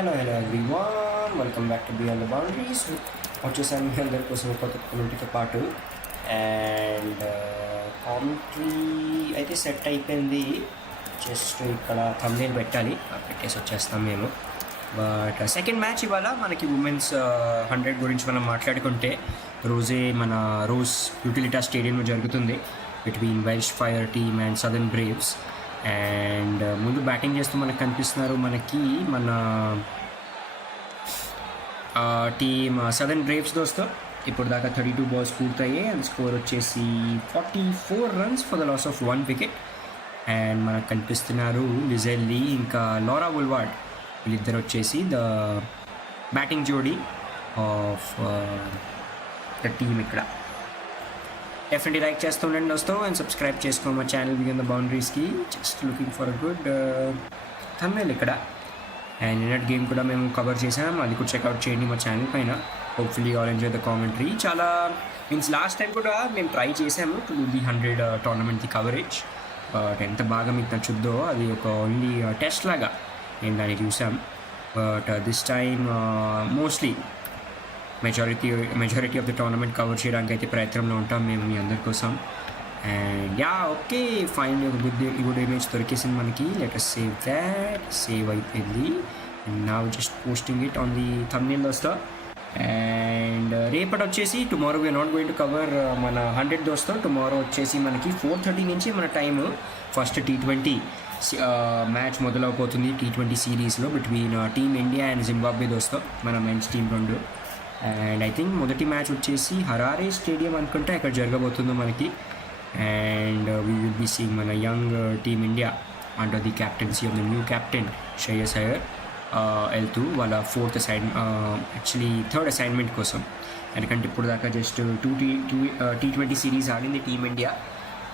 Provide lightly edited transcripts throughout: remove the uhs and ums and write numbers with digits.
Hello everyone, welcome back to beyond the boundaries. వచ్చేసాను మీ అందరి కోసం కొత్త కొన్నిటితో పాటు. అండ్ కామెంట్రీ అయితే సెట్ అయిపోయింది. జస్ట్ ఇక్కడ థంబ్నెయిల్ పెట్టాలి, పెట్టేసి వచ్చేస్తాం మేము. బట్ సెకండ్ మ్యాచ్ ఇవాళ మనకి ఉమెన్స్ 100 గురించి మనం మాట్లాడుకుంటే రోజే మన రోజ్ యూటిలిటా స్టేడియంలో జరుగుతుంది between Welsh Fire team and Southern braves. And ముందు బ్యాటింగ్ చేస్తూ మనకు కనిపిస్తున్నారు మన టీమ్ సదర్న్ బ్రేవ్స్ దోస్తో. ఇప్పుడు దాకా 32 balls పూర్తయ్యాయి అండ్ స్కోర్ వచ్చేసి 44 runs for the loss of 1 wicket. And మనకు కనిపిస్తున్నారు లిజెల్లీ ఇంకా లారా వుల్వార్డ్, వీళ్ళిద్దరు వచ్చేసి ద బ్యాటింగ్ జోడీ ఆఫ్ ద టీమ్. ఇక్కడ డెఫినెట్లీ లైక్ చేస్తూ ఉండండి దోస్తో అండ్ సబ్స్క్రైబ్ చేసుకో మా ఛానల్ బియాండ్ ద బౌండరీస్కి. Just looking for a good thumbnail ఇక్కడ. అండ్ నిన్నటి గేమ్ కూడా మేము కవర్ చేసాం, అది కూడా చెక్అవుట్ చేయండి మా ఛానల్ పైన. Hopefully all enjoy the commentary. చాలా లాస్ట్ టైం కూడా మేము ట్రై చేసాము టు డూ ది 100 టోర్నమెంట్ది కవరేజ్. బట్ ఎంత బాగా మీకు నచ్చుద్దో, అది ఒక ఓన్లీ టెస్ట్ లాగా మేము దాన్ని చూసాం. But this time mostly majority of the tournament cover చేయడానికి అయితే ప్రయత్నంలో ఉంటాం మేము మీ అందరి కోసం. అండ్ ఓకే, ఫైనల్ ఒక గుడ్ ఇమేజ్ దొరికేసింది మనకి. Let us save that. Save అయిపోయింది. And now just posting it on the thumbnail దోస్తో. అండ్ రేపటి వచ్చేసి tomorrow we're not going to cover మన 100 దోస్తో. టుమారో వచ్చేసి మనకి 4:30 నుంచి మన టైము ఫస్ట్ T20 మ్యాచ్ మొదలవుపోతుంది. T20 సిరీస్లో between team India and Zimbabwe దోస్తో, మన మెన్స్ టీం రెండు. అండ్ ఐ థింక్ మొదటి మ్యాచ్ వచ్చేసి హరారే స్టేడియం అనుకుంటే అక్కడ జరగబోతుందో మనకి. And we will be seeing మన young team India under the captaincy of the new captain Shreyas Iyer వెళ్తూ వాళ్ళ థర్డ్ అసైన్మెంట్ కోసం. ఎందుకంటే ఇప్పుడు దాకా జస్ట్ T20 సిరీస్ ఆడింది టీమ్ ఇండియా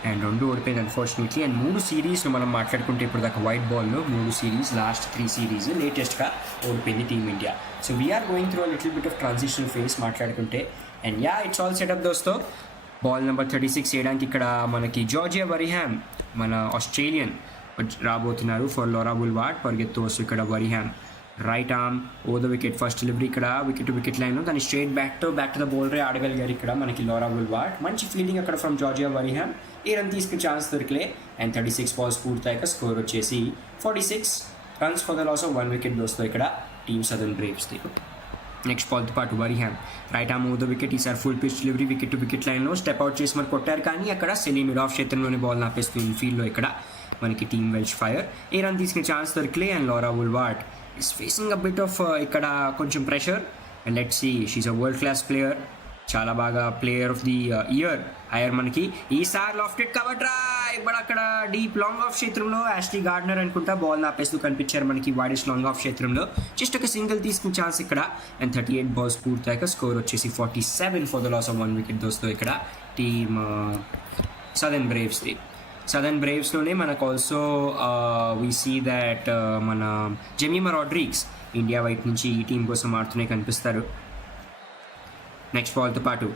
అండ్ 2 ఓడిపోయింది అన్ఫార్చునేట్లీ. అండ్ 3 సిరీస్లో మనం మాట్లాడుకుంటే ఇప్పుడు దాకా వైట్ బాల్లో 3 సిరీస్, లాస్ట్ 3 సిరీస్ లేటెస్ట్గా ఓడిపోయింది team India. So we're going through little bit of transitional phase మాట్లాడుకుంటే. అండ్ ఇట్స్ ఆల్ సెటప్ దోస్తో. బాల్ నెంబర్ 36 చేయడానికి ఇక్కడ మనకి జార్జియా వరిహామ్, మన ఆస్ట్రేలియన్ రాబోతున్నారు ఫర్ లారా వుల్వార్డ్. పరిగెత్తు వస్తూ ఇక్కడ Wareham right arm over the wicket, first delivery ఇక్కడ వికెట్ టు వికెట్ లైన్లో దాన్ని స్ట్రైట్ బ్యాక్ టు ద బౌలరే ఆడగలిగారు ఇక్కడ మనకి లారా వుల్వార్డ్. మంచి ఫీల్డింగ్ అక్కడ ఫ్రమ్ జార్జియా వరిహామ్. ఏ రన్ తీసుకునే ఛాన్స్ దొరికలే. అండ్ 36 balls పూర్తయ్యాక స్కోర్ వచ్చేసి 46 runs for the loss of 1 wicket దోస్తో ఇక్కడ టీమ్ సదర్న్ బ్రేవ్స్ది. నెక్స్ట్ బాల్తో పాటు Wareham right arm over the wicket, ఈసారి full pitch delivery wicket to wicket లైన్లో స్టెప్ అవుట్ చేసి మరి కొట్టారు. కానీ అక్కడ సెలీమ్ ఆఫ్ క్షేత్రంలోని బాల్ నాపేస్తుంది ఇన్ఫీల్డ్లో ఇక్కడ మనకి టీమ్ వెల్ష్ ఫైర్. ఏ రన్ తీసుకునే ఛాన్స్ దొరికలే. And Laura Wolvaardt is facing a bit of ఇక్కడ కొంచెం pressure. And let's see, she's a world class player, చాలా బాగా ప్లేయర్ ఆఫ్ ది ఇయర్ అయ్యారు మనకి. ఈసారి లాఫ్టెడ్ కవర్ డ్రైవ్, బట్ అక్కడ డీప్ లాంగ్ ఆఫ్ క్షేత్రంలో యాష్లీ గార్డ్నర్ అనుకుంటా బాల్ నాపేస్తూ కనిపించారు మనకి వాడిష్ లాంగ్ ఆఫ్ క్షేత్రంలో. జస్ట్ ఒక సింగిల్ తీసుకునే ఛాన్స్ ఇక్కడ. అండ్ 38 balls పూర్తయ్యాక స్కోర్ వచ్చేసి 47 for the loss of 1 wicket దోస్తో ఇక్కడ టీమ్ సదర్న్ బ్రేవ్స్ది. సదర్న్ బ్రేవ్స్లోనే మనకు ఆల్సో వీ సీ దాట్ మన జెమీమా రాడ్రిగ్స్ ఇండియా వైపు నుంచి ఈ టీం కోసం ఆడుతూనే కనిపిస్తారు. నెక్స్ట్ బాల్తో పాటు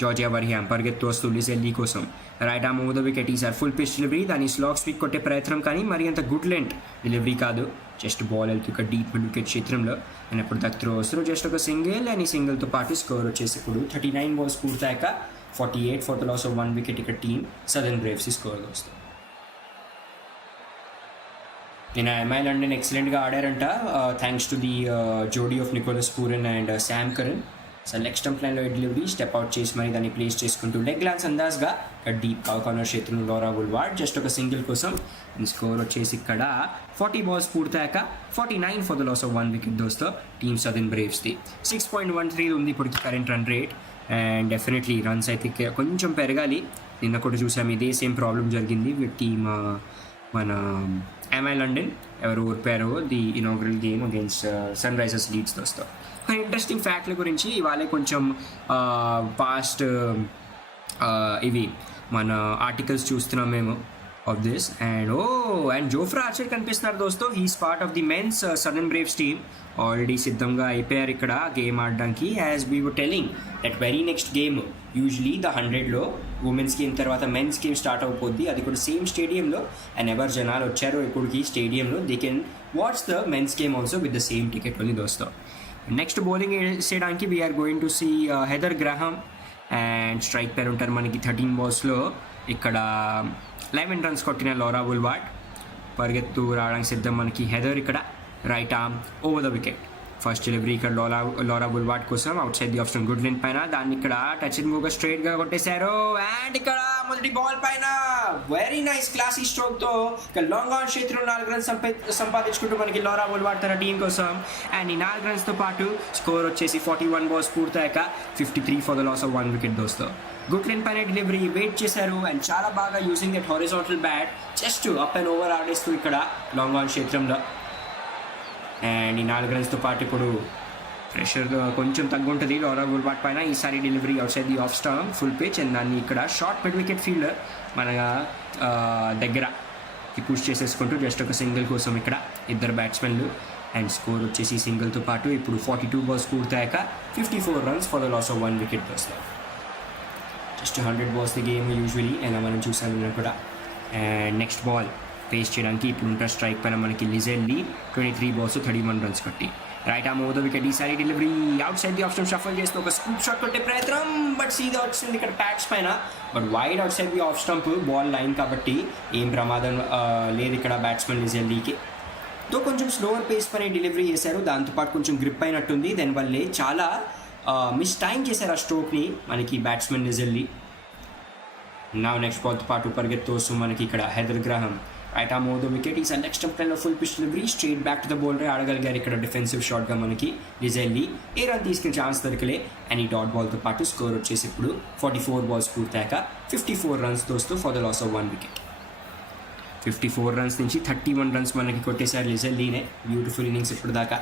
జార్జియా వరిహామ్ పరిగెత్తు వస్తూ లిజెల్లీ కోసం right arm over the wicket, ఈసారి ఫుల్ పిచ్ డెలివరీ, దాన్ని స్లాగ్ స్పీక్ కొట్టే ప్రయత్నం కానీ మరి అంత గుడ్ లెంత్ డెలివరీ కాదు. జస్ట్ బాల్ వెళ్తూ ఇక్కడ డీప్ మిడ్ వికెట్ క్షేత్రంలో. అండ్ అప్పుడు త్రో వస్తూ జస్ట్ ఒక సింగిల్. అండ్ ఈ సింగిల్తో పాటు స్కోర్ వచ్చేసి ఇప్పుడు 39 balls పూర్తయ్యాక 48 for the loss of 1 wicket ఇక్కడ టీమ్ సదర్న్ బ్రేవ్స్ స్కోర్ వస్తుంది. నేను ఎంఐ లండన్ ఎక్సలెంట్గా ఆడారంట, థ్యాంక్స్ టు ది జోడీ of Nicholas Pooran and Sam Curran. So leg stump లైన్లో డెలివరీ స్టెప్ అవుట్ చేసి మరి దాన్ని ప్లేస్ చేసుకుంటూ లెగ్ గ్లాన్స్ అందాజ్గా డీప్ కార్నర్ క్షేత్రంలో లారా వుల్వార్డ్ జస్ట్ ఒక సింగిల్ కోసం. స్కోర్ వచ్చేసి ఇక్కడ 40 balls పూర్తయ్యాక 49 for the loss of 1 wicket దోస్తో టీమ్ సదర్న్ బ్రేవ్స్ది. 6.13 ఉంది ఇప్పటికి current run rate. And definitely runs అయితే కొంచెం పెరగాలి. నిన్న కూడా చూసాము ఇదే సేమ్ ప్రాబ్లం జరిగింది విత్ టీమ్ మన ఎంఐ లండన్ ఎవరు ఓడిపోయారో the inaugural game against Sun Risers Leeds దోస్తో. ఇంట్రెస్టింగ్ ఫ్యాక్ట్ల గురించి ఇవాళ కొంచెం పాస్ట్ ఇవి మన ఆర్టికల్స్ చూస్తున్నాం మేము of this. And Jofra Archer కనిపిస్తున్నారు దోస్తో. He's part of the men's Southern Braves team. Already సిద్ధంగా అయిపోయారు ఇక్కడ గేమ్ ఆడడానికి. As we were telling that very next game usually the 100లో ఉమెన్స్ గేమ్ తర్వాత మెన్స్ గేమ్ స్టార్ట్ అయిపోద్ది. అది కూడా సేమ్ స్టేడియంలో. అండ్ ఎవరు జనాలు వచ్చారో ఇప్పటికి స్టేడియంలో they can watch the men's game also with the same ticket only దోస్తో. నెక్స్ట్ బౌలింగ్ వేసేయడానికి we're going to see Heather Graham and strike పేరు ఉంటారు మనకి 13 balls ఇక్కడ 11 runs కొట్టిన లోరా బుల్వార్డ్. పరిగెత్తు రావడానికి సిద్ధం మనకి హెదర్ ఇక్కడ right arm over the wicket. First delivery ఇక్కడ లోరా బుల్వార్డ్ కోసం outside the off stump good length పైన దాన్ని ఇక్కడ టచ్ అండ్ మూవ్గా స్ట్రైట్గా కొట్టేశారు. అండ్ ఇక్కడ మొదటి బాల్ పైన వెరీ నైస్ క్లాసీ స్ట్రోక్తో ఇక్కడ లాంగ్ ఆన్ క్షేత్రంలో 4 runs సంపాదించుకుంటూ మనకి లోరా బుల్వార్డ్ తన టీం కోసం. అండ్ ఈ 4 runsతో పాటు స్కోర్ వచ్చేసి 41 balls పూర్తయ్యాక 53 for the loss of 1 wicket దోస్తో. గుడ్ లెంత్ పైన డెలివరీ వెయిట్ చేశారు అండ్ చాలా బాగా using that horizontal bat just up and over ఆడేస్తూ ఇక్కడ లాంగ్ ఆన్ క్షేత్రంలో. అండ్ ఈ 4 runsతో పాటు ఇప్పుడు ప్రెషర్ కొంచెం తగ్గుంటుంది లోరా బుల్వార్డ్ పైన. ఈసారి delivery outside the off stump full pitch and దాన్ని ఇక్కడ షార్ట్ మిడ్ వికెట్ ఫీల్డర్ మన దగ్గర పుష్ చేసేసుకుంటూ జస్ట్ ఒక సింగిల్ కోసం ఇక్కడ ఇద్దరు బ్యాట్స్మెన్లు. అండ్ స్కోర్ వచ్చేసి సింగిల్తో పాటు ఇప్పుడు 42 balls పూర్తయ్యాక 54 runs for the loss of 1 wicket వస్తాయి. Just 100 balls the game usually ఎలా మనం చూసాను కూడా. అండ్ నెక్స్ట్ బాల్ ఫేస్ చేయడానికి ఇప్పుడు ఉంటారు స్ట్రైక్ పైన మనకి లిజెల్లీ 23 balls 31 runs కొట్టి right arm over the wicket. ఈసారి delivery outside the off stump shuffle చేస్తూ ఒక స్కూప్ షాట్ కొట్టే ప్రయత్నం బట్ సీదా వచ్చింది ఇక్కడ ప్యాడ్స్ పైన but wide outside the off stump ball line కాబట్టి ఏం ప్రమాదం లేదు ఇక్కడ బ్యాట్స్మెన్ లిజెల్లీకి. తో కొంచెం స్లోవర్ పేస్ పైన డెలివరీ చేశారు దాంతోపాటు కొంచెం గ్రిప్ అయినట్టుంది దానివల్లే చాలా మిస్ టైం చేశారు ఆ స్ట్రోక్ని మనకి బ్యాట్స్మెన్ లిజెల్లీ. నా నెక్స్ట్ బాల్తో పాటు పరిగెత్తు వస్తూ మనకి ఇక్కడ Heather Graham right arm over the wicket. ఈసారి నెక్స్ట్ టైంలో full pitch delivery straight back to the bowler ఆడగలిగారు ఇక్కడ డిఫెన్సివ్ షాట్గా మనకి లిజెల్లీ. ఏ రన్ తీసుకునే ఛాన్స్ దొరకలే అండ్ ఈ డాట్ బాల్తో పాటు స్కోర్ వచ్చేసి ఇప్పుడు 44 balls పూర్తయ్యాక 54 runs దోస్తూ for the loss of 1 wicket. 54 runs నుంచి 31 runs మనకి కొట్టేశారు లిజెల్లీనే. బ్యూటిఫుల్ ఇన్నింగ్స్ ఇప్పుడు దాకా.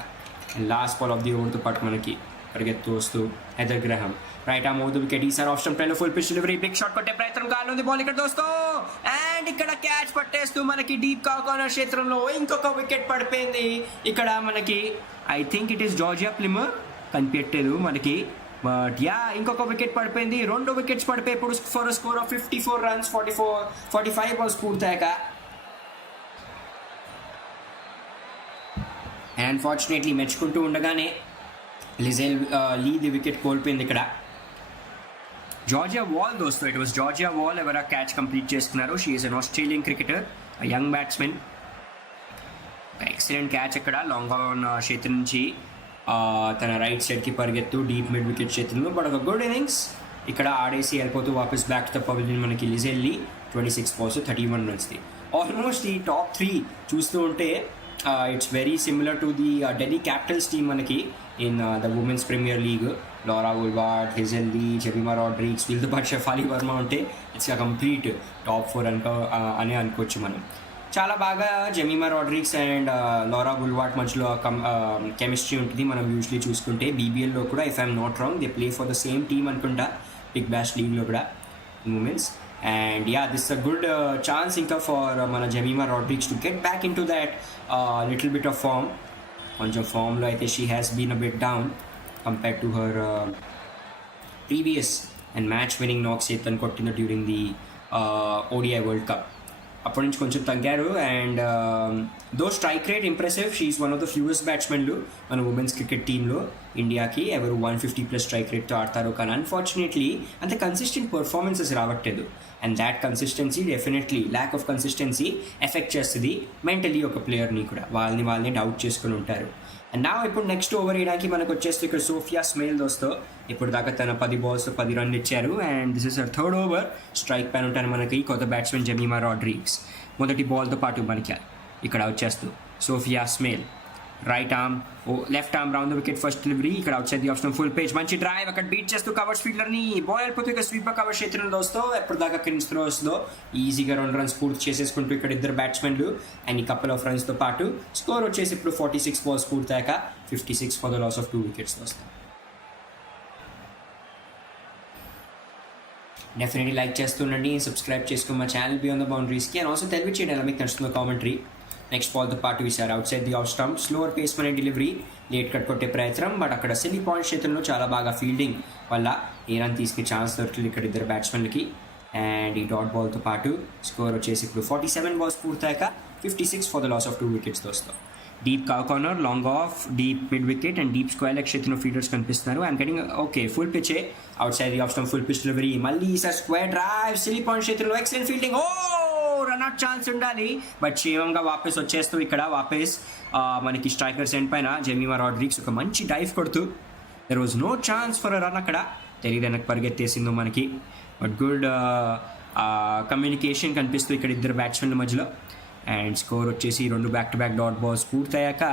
లాస్ట్ బాల్ ఆఫ్ ది ఓవర్తో పాటు మనకి పరిగెత్తు వస్తూ Heather Graham right arm over the wicket. ఈసారి ఆఫ్ స్టంప్ పైన full pitch delivery big shot కొట్టే ప్రయత్నం కానుంది బాల్ ఇక్కడ దోస్తో. అండ్ ఇక్కడ క్యాచ్ పట్టేస్తూ మనకి డీప్ కార్నర్ క్షేత్రంలో ఇంకొక వికెట్ పడిపోయింది ఇక్కడ మనకి. I think it is Georgia Plimmer కనిపెట్టలేదు మనకి బట్ యా ఇంకొక వికెట్ పడిపోయింది. 2 wickets పడిపోయి ఇప్పుడు for score of 54 runs 45 balls పూర్తయ్యాక. అండ్ అన్ఫార్చునేట్లీ మెచ్చుకుంటూ ఉండగానే లీ ది వికెట్ కోల్పోయింది ఇక్కడ. జార్జియా వాల్ దోస్తో ఇట్ వాస్ జార్జియా వాల్ ఎవరు క్యాచ్ కంప్లీట్ చేసుకున్నారు. She is an Australian cricketer young batsmen. Excellent catch ఇక్కడ లాంగ్ ఆన్ క్షేత్రం నుంచి తన రైట్ సైడ్కి పరిగెత్తు డీప్ మిడ్ వికెట్ క్షేత్రంలో బట్ ఒక గుడ్ ఇన్నింగ్స్ ఇక్కడ ఆడేసి వెళ్ళిపోతూ వాపస్ బ్యాక్ టు ద పవెలియన్ మనకి లిజెల్లీ 26 balls 31 runs. ఆల్మోస్ట్ ఈ టాప్ 3 చూస్తూ ఉంటే it's very similar to the Delhi Capitals team మనకి in the Women's Premier League. Laura Woolward, Hazel-Lee, Jemima Rodrigues, వీళ్ళతో పాటు షెఫాలి వర్మ ఉంటే ఇట్స్ అ కంప్లీట్ టాప్ 4 అనే అనుకోవచ్చు మనం. చాలా బాగా జెమిమా రాడ్రిగ్స్ అండ్ లారా బుల్వార్డ్ మధ్యలో కెమిస్ట్రీ ఉంటుంది మనం యూజువలీ చూసుకుంటే. బీబీఎల్లో కూడా if I'm not wrong they play for the same team అనుకుంటా బిగ్ బ్యాష్ లీగ్లో కూడా women's. And yeah, this is a good chance inka for mana Jemima Rodrigues to get back into that little bit of form. Koncham form lo aithe she has been a bit down compared to her previous and match winning knocks etan kottindu during the ODI World Cup. అప్పటి నుంచి కొంచెం తగ్గారు and though strike rate impressive. She's one of the fewest బ్యాట్స్మెన్లు మన women's cricket టీంలో ఇండియాకి ఎవరు 150+ strike రేట్తో ఆడతారు. కానీ అన్ఫార్చునేట్లీ అంత కన్సిస్టెంట్ పర్ఫార్మెన్సెస్ రావట్లేదు and that consistency definitely lack of consistency effect చేస్తుంది మెంటలీ ఒక ప్లేయర్ని కూడా. వాళ్ళని డౌట్ చేసుకుని ఉంటారు. అండ్ నా ఇప్పుడు నెక్స్ట్ ఓవర్ వేయడానికి మనకు వచ్చేసి ఇక్కడ సోఫియా స్మెయిల్ దోస్తో ఇప్పుడు దాకా తన 10 balls 10 runs ఇచ్చారు and this is third over. Strike పైన ఉంటాను మనకి కొత్త బ్యాట్స్మెన్ జెమిమా రాడ్రిగ్స్. మొదటి బాల్తో పాటు మనకి ఇక్కడ వచ్చేస్తూ Sophia Smale right arm left arm round the wicket first delivery ఇక్కడ outside the off stump full పేజ్ మంచి డ్రైవ్ అక్కడ బీట్ చేస్తూ కవర్స్ ఫీల్డర్ని బాల్ వెళ్ళిపోతే ఇక స్వీపర్ కవర్ క్షేత్రం దోస్తో ఎప్పుడు దాకా క్రిన్స్ త్రోస్లో ఈజీగా 2 runs పూర్తి చేసేసుకుంటూ ఇక్కడ ఇద్దరు బ్యాట్స్మెన్లు అండ్ ఈ కపుల్ ఆఫ్ రన్స్తో పాటు స్కోర్ వచ్చేసి ఇప్పుడు 46 balls పూర్తయ్యాక 56 for the loss of 2 wickets దోస్తో. డెఫినెట్లీ లైక్ చేస్తుండండి, సబ్స్క్రైబ్ చేసుకుని మా ఛానల్ బియాండ్ ద బౌండరీస్కి అండ్ ఆల్సో తెలియచేయండి ఎలా మీకు నచ్చుతుందో కామెంటరీ. నెక్స్ట్ బాల్తో పాటు ఈసారి outside the off stump slower pace పైన డెలివరీ లేట్ కట్ కొట్టే ప్రయత్నం బట్ అక్కడ సిల్లీ పాయింట్ క్షేత్రంలో చాలా బాగా ఫీల్డింగ్ వల్ల ఏ రన్ తీసుకునే ఛాన్స్ దొరికింది ఇక్కడ ఇద్దరు బ్యాట్స్మెన్లకి. అండ్ ఈ డాట్ బాల్తో పాటు స్కోర్ వచ్చేసి ఇప్పుడు 47 balls పూర్తయ్యాక 56 for the loss of 2 wickets దోస్తో. Deep cover corner, long off, deep mid wicket and deep square leg చేతిలో ఫీల్డర్స్ కనిపిస్తున్నారు. ఐఎమ్ గెటింగ్ ఓకే ఫుల్ పిచ్చే outside the off stump, full pitch delivery, మళ్ళీ ఈసారి square drive, silly point చేతిలో excellent fielding. ఓ run out chance ఉండాలి but క్షేమంగా వాపస్ వచ్చేస్తూ ఇక్కడ వాపస్ మనకి స్ట్రైకర్స్ ఎండ్ పైన జెమిమా రాడ్రిగ్స్ ఒక మంచి డైవ్ కొడుతూ there was no chance for a run. అక్కడ తెలియదు వెనక్కి పరిగెత్తేసిందో మనకి, బట్ గుడ్ కమ్యూనికేషన్ కనిపిస్తూ ఇక్కడ ఇద్దరు బ్యాట్స్మెన్ల మధ్యలో. అండ్ స్కోర్ వచ్చేసి 2 back to back dot balls పూర్తయ్యాక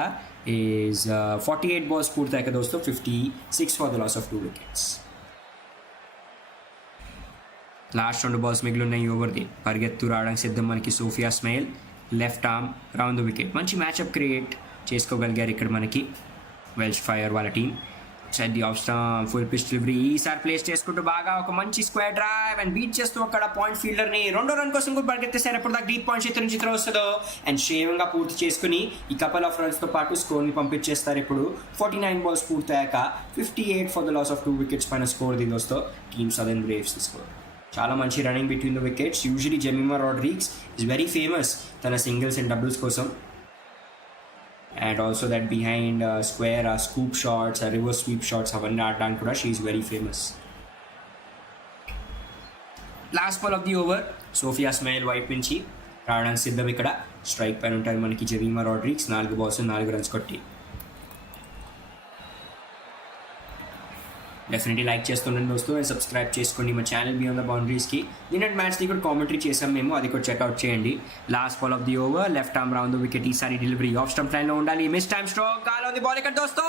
ఈజ్ 48 బాల్స్ పూర్తయ్యాక దోస్తో 56 for the loss of 2 wickets. Last 2 balls మిగిలి ఉన్నాయి ఓవర్ది. పరిగెత్తు రావడానికి సిద్ధం మనకి Sophia Smale, left arm round the wicket. మంచి మ్యాచ్అప్ క్రియేట్ చేసుకోగలిగారు ఇక్కడ మనకి వెల్ష్ ఫైర్ వాళ్ళ team. Set the off stump, full pitch delivery, ఈసారి ప్లేస్ చేసుకుంటూ బాగా ఒక మంచి స్క్వేర్ డ్రైవ్ అండ్ బీట్ చేస్తూ అక్కడ పాయింట్ ఫీల్డర్ని 2వ రన్ కోసం కూడా పరిగెత్తేసారు. ఎప్పుడు దాకా డీప్ పాయింట్ చేతి నుంచి వస్తుందో అండ్ క్షేమంగా పూర్తి చేసుకుని ఈ కపుల్ ఆఫ్ రన్స్తో పాటు స్కోర్ని పంపించేస్తారు. ఇప్పుడు 49 బాల్స్ పూర్తయ్యాక 58 for the loss of 2 wickets పైన స్కోర్ దిగొస్తో టీమ్ సదర్న్ బ్రేవ్స్ స్కోర్. చాలా మంచి running between the wickets. Usually Jemimah Rodrigues is very famous తన సింగిల్స్ అండ్ డబుల్స్ కోసం. And also that behind square scoop shots, reverse sweep shots అవన్నీ ఆడడానికి కూడా she is very famous. Last ball of the over Sophia Smale వైపు నుంచి రావడానికి సిద్ధం. ఇక్కడ స్ట్రైక్ పైన ఉంటారు మనకి జెమిమా రాడ్రిగ్స్. 4 balls 4 runs కొట్టి. డెఫినెట్లీ లైక్ చేస్తుండండి దోస్తు అండ్ సబ్స్క్రైబ్ చేసుకోండి మా ఛానల్ బియాండ్ ద బౌండరీస్కి. నిన్నటి మ్యాచ్ని కూడా కామెంటరీ చేసాం మేము, అది కూడా చెక్అవుట్ చేయండి. Last ball of the over left arm round the wicket. ఈసారి డెలివరీ ఆఫ్ స్టంప్ లైన్లో ఉండాలి. మిస్ టైమ్ స్ట్రోక్, గాల్ ఆన్ ది బాల్ ఇక్కడ దోస్తు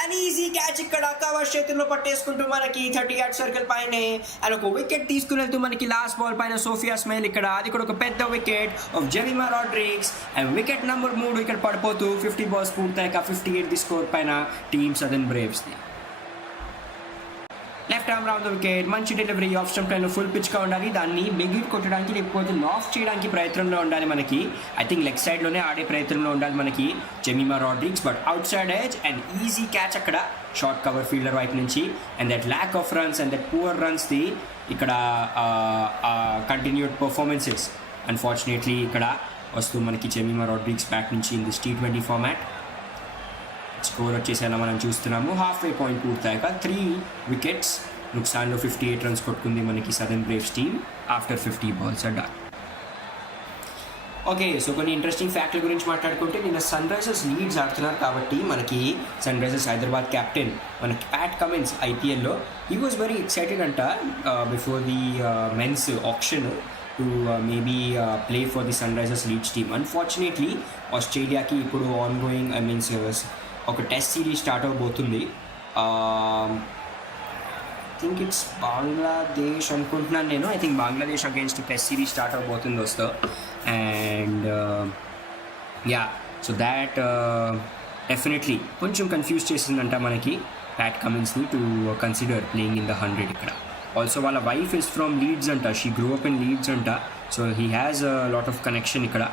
అండ్ ఈజీ క్యాచ్ ఇక్కడ కవర్ చేతుల్లో పట్టేసుకుంటూ మనకి 30-yard సర్కిల్ పైనే అండ్ ఒక వికెట్ తీసుకుని వెళ్తూ మనకి లాస్ట్ బాల్ పైన సోఫియా స్మైల్ ఇక్కడ. అది కూడా ఒక పెద్ద wicket of Jemimah Rodrigues and wicket number 3 ఇక్కడ పడిపోతూ 50 balls పూర్తయ్యాక 58 ది స్కోర్ పైన టీమ్ సదర్న్ బ్రేవ్స్ది. Left arm round the wicket, మంచి డెలివరీ ఆఫ్ స్టంప్ లైన్లో ఫుల్ పిచ్గా ఉండాలి. దాన్ని బిగ్ కొట్టడానికి లేకపోతే లాఫ్ చేయడానికి ప్రయత్నంలో ఉండాలి మనకి. ఐ థింక్ లెగ్ సైడ్లోనే ఆడే ప్రయత్నంలో ఉండాలి మనకి Jemimah Rodrigues. But outside edge and easy catch అక్కడ షార్ట్ కవర్ ఫీల్డర్ వైపు నుంచి. And that lack of runs and that poor రన్స్ది ఇక్కడ కంటిన్యూడ్ పర్ఫార్మెన్సెస్ అన్ఫార్చునేట్లీ ఇక్కడ వస్తూ మనకి జెమిమా రాడ్రిగ్స్ బ్యాట్ నుంచి in this T20 format. Score వచ్చేసేలా మనం చూస్తున్నాము. హాఫ్ వే పాయింట్ పూర్తయ్యాక 3 వికెట్స్ నుక్సాన్లో 58 runs కొట్టుకుంది మనకి Southern Braves team after 50 balls అడ్డా. ఓకే, సో కొన్ని ఇంట్రెస్టింగ్ ఫ్యాక్ట్ల గురించి మాట్లాడుకుంటే నిన్న సన్ రైజర్స్ లీడ్స్ ఆడుతున్నారు కాబట్టి మనకి సన్ రైజర్స్ హైదరాబాద్ క్యాప్టెన్ మనకి ప్యాట్ కమిన్స్ ఐపీఎల్లో హీ వాజ్ వెరీ ఎక్సైటెడ్ అంట before the men's option to maybe play for the Sun Risers Leeds team. Unfortunately ఆస్ట్రేలియాకి ఇప్పుడు ఆన్గోయింగ్ ఒక టెస్ట్ సిరీస్ స్టార్ట్ అవబోతుంది. థింక్ ఇట్స్ బంగ్లాదేశ్ అనుకుంటున్నాను నేను. I think Bangladesh against test series start అవబోతుంది దోస్తో. And yeah, so that definitely కొంచెం confuse చేసిందంట మనకి ప్యాట్ కమిన్స్ని to consider playing in the 100 ఇక్కడ. ఆల్సో వాళ్ళ వైఫ్ ఇస్ ఫ్రమ్ లీడ్స్ అంట, she grow up in Leeds అంట. So he has lot of connection ఇక్కడ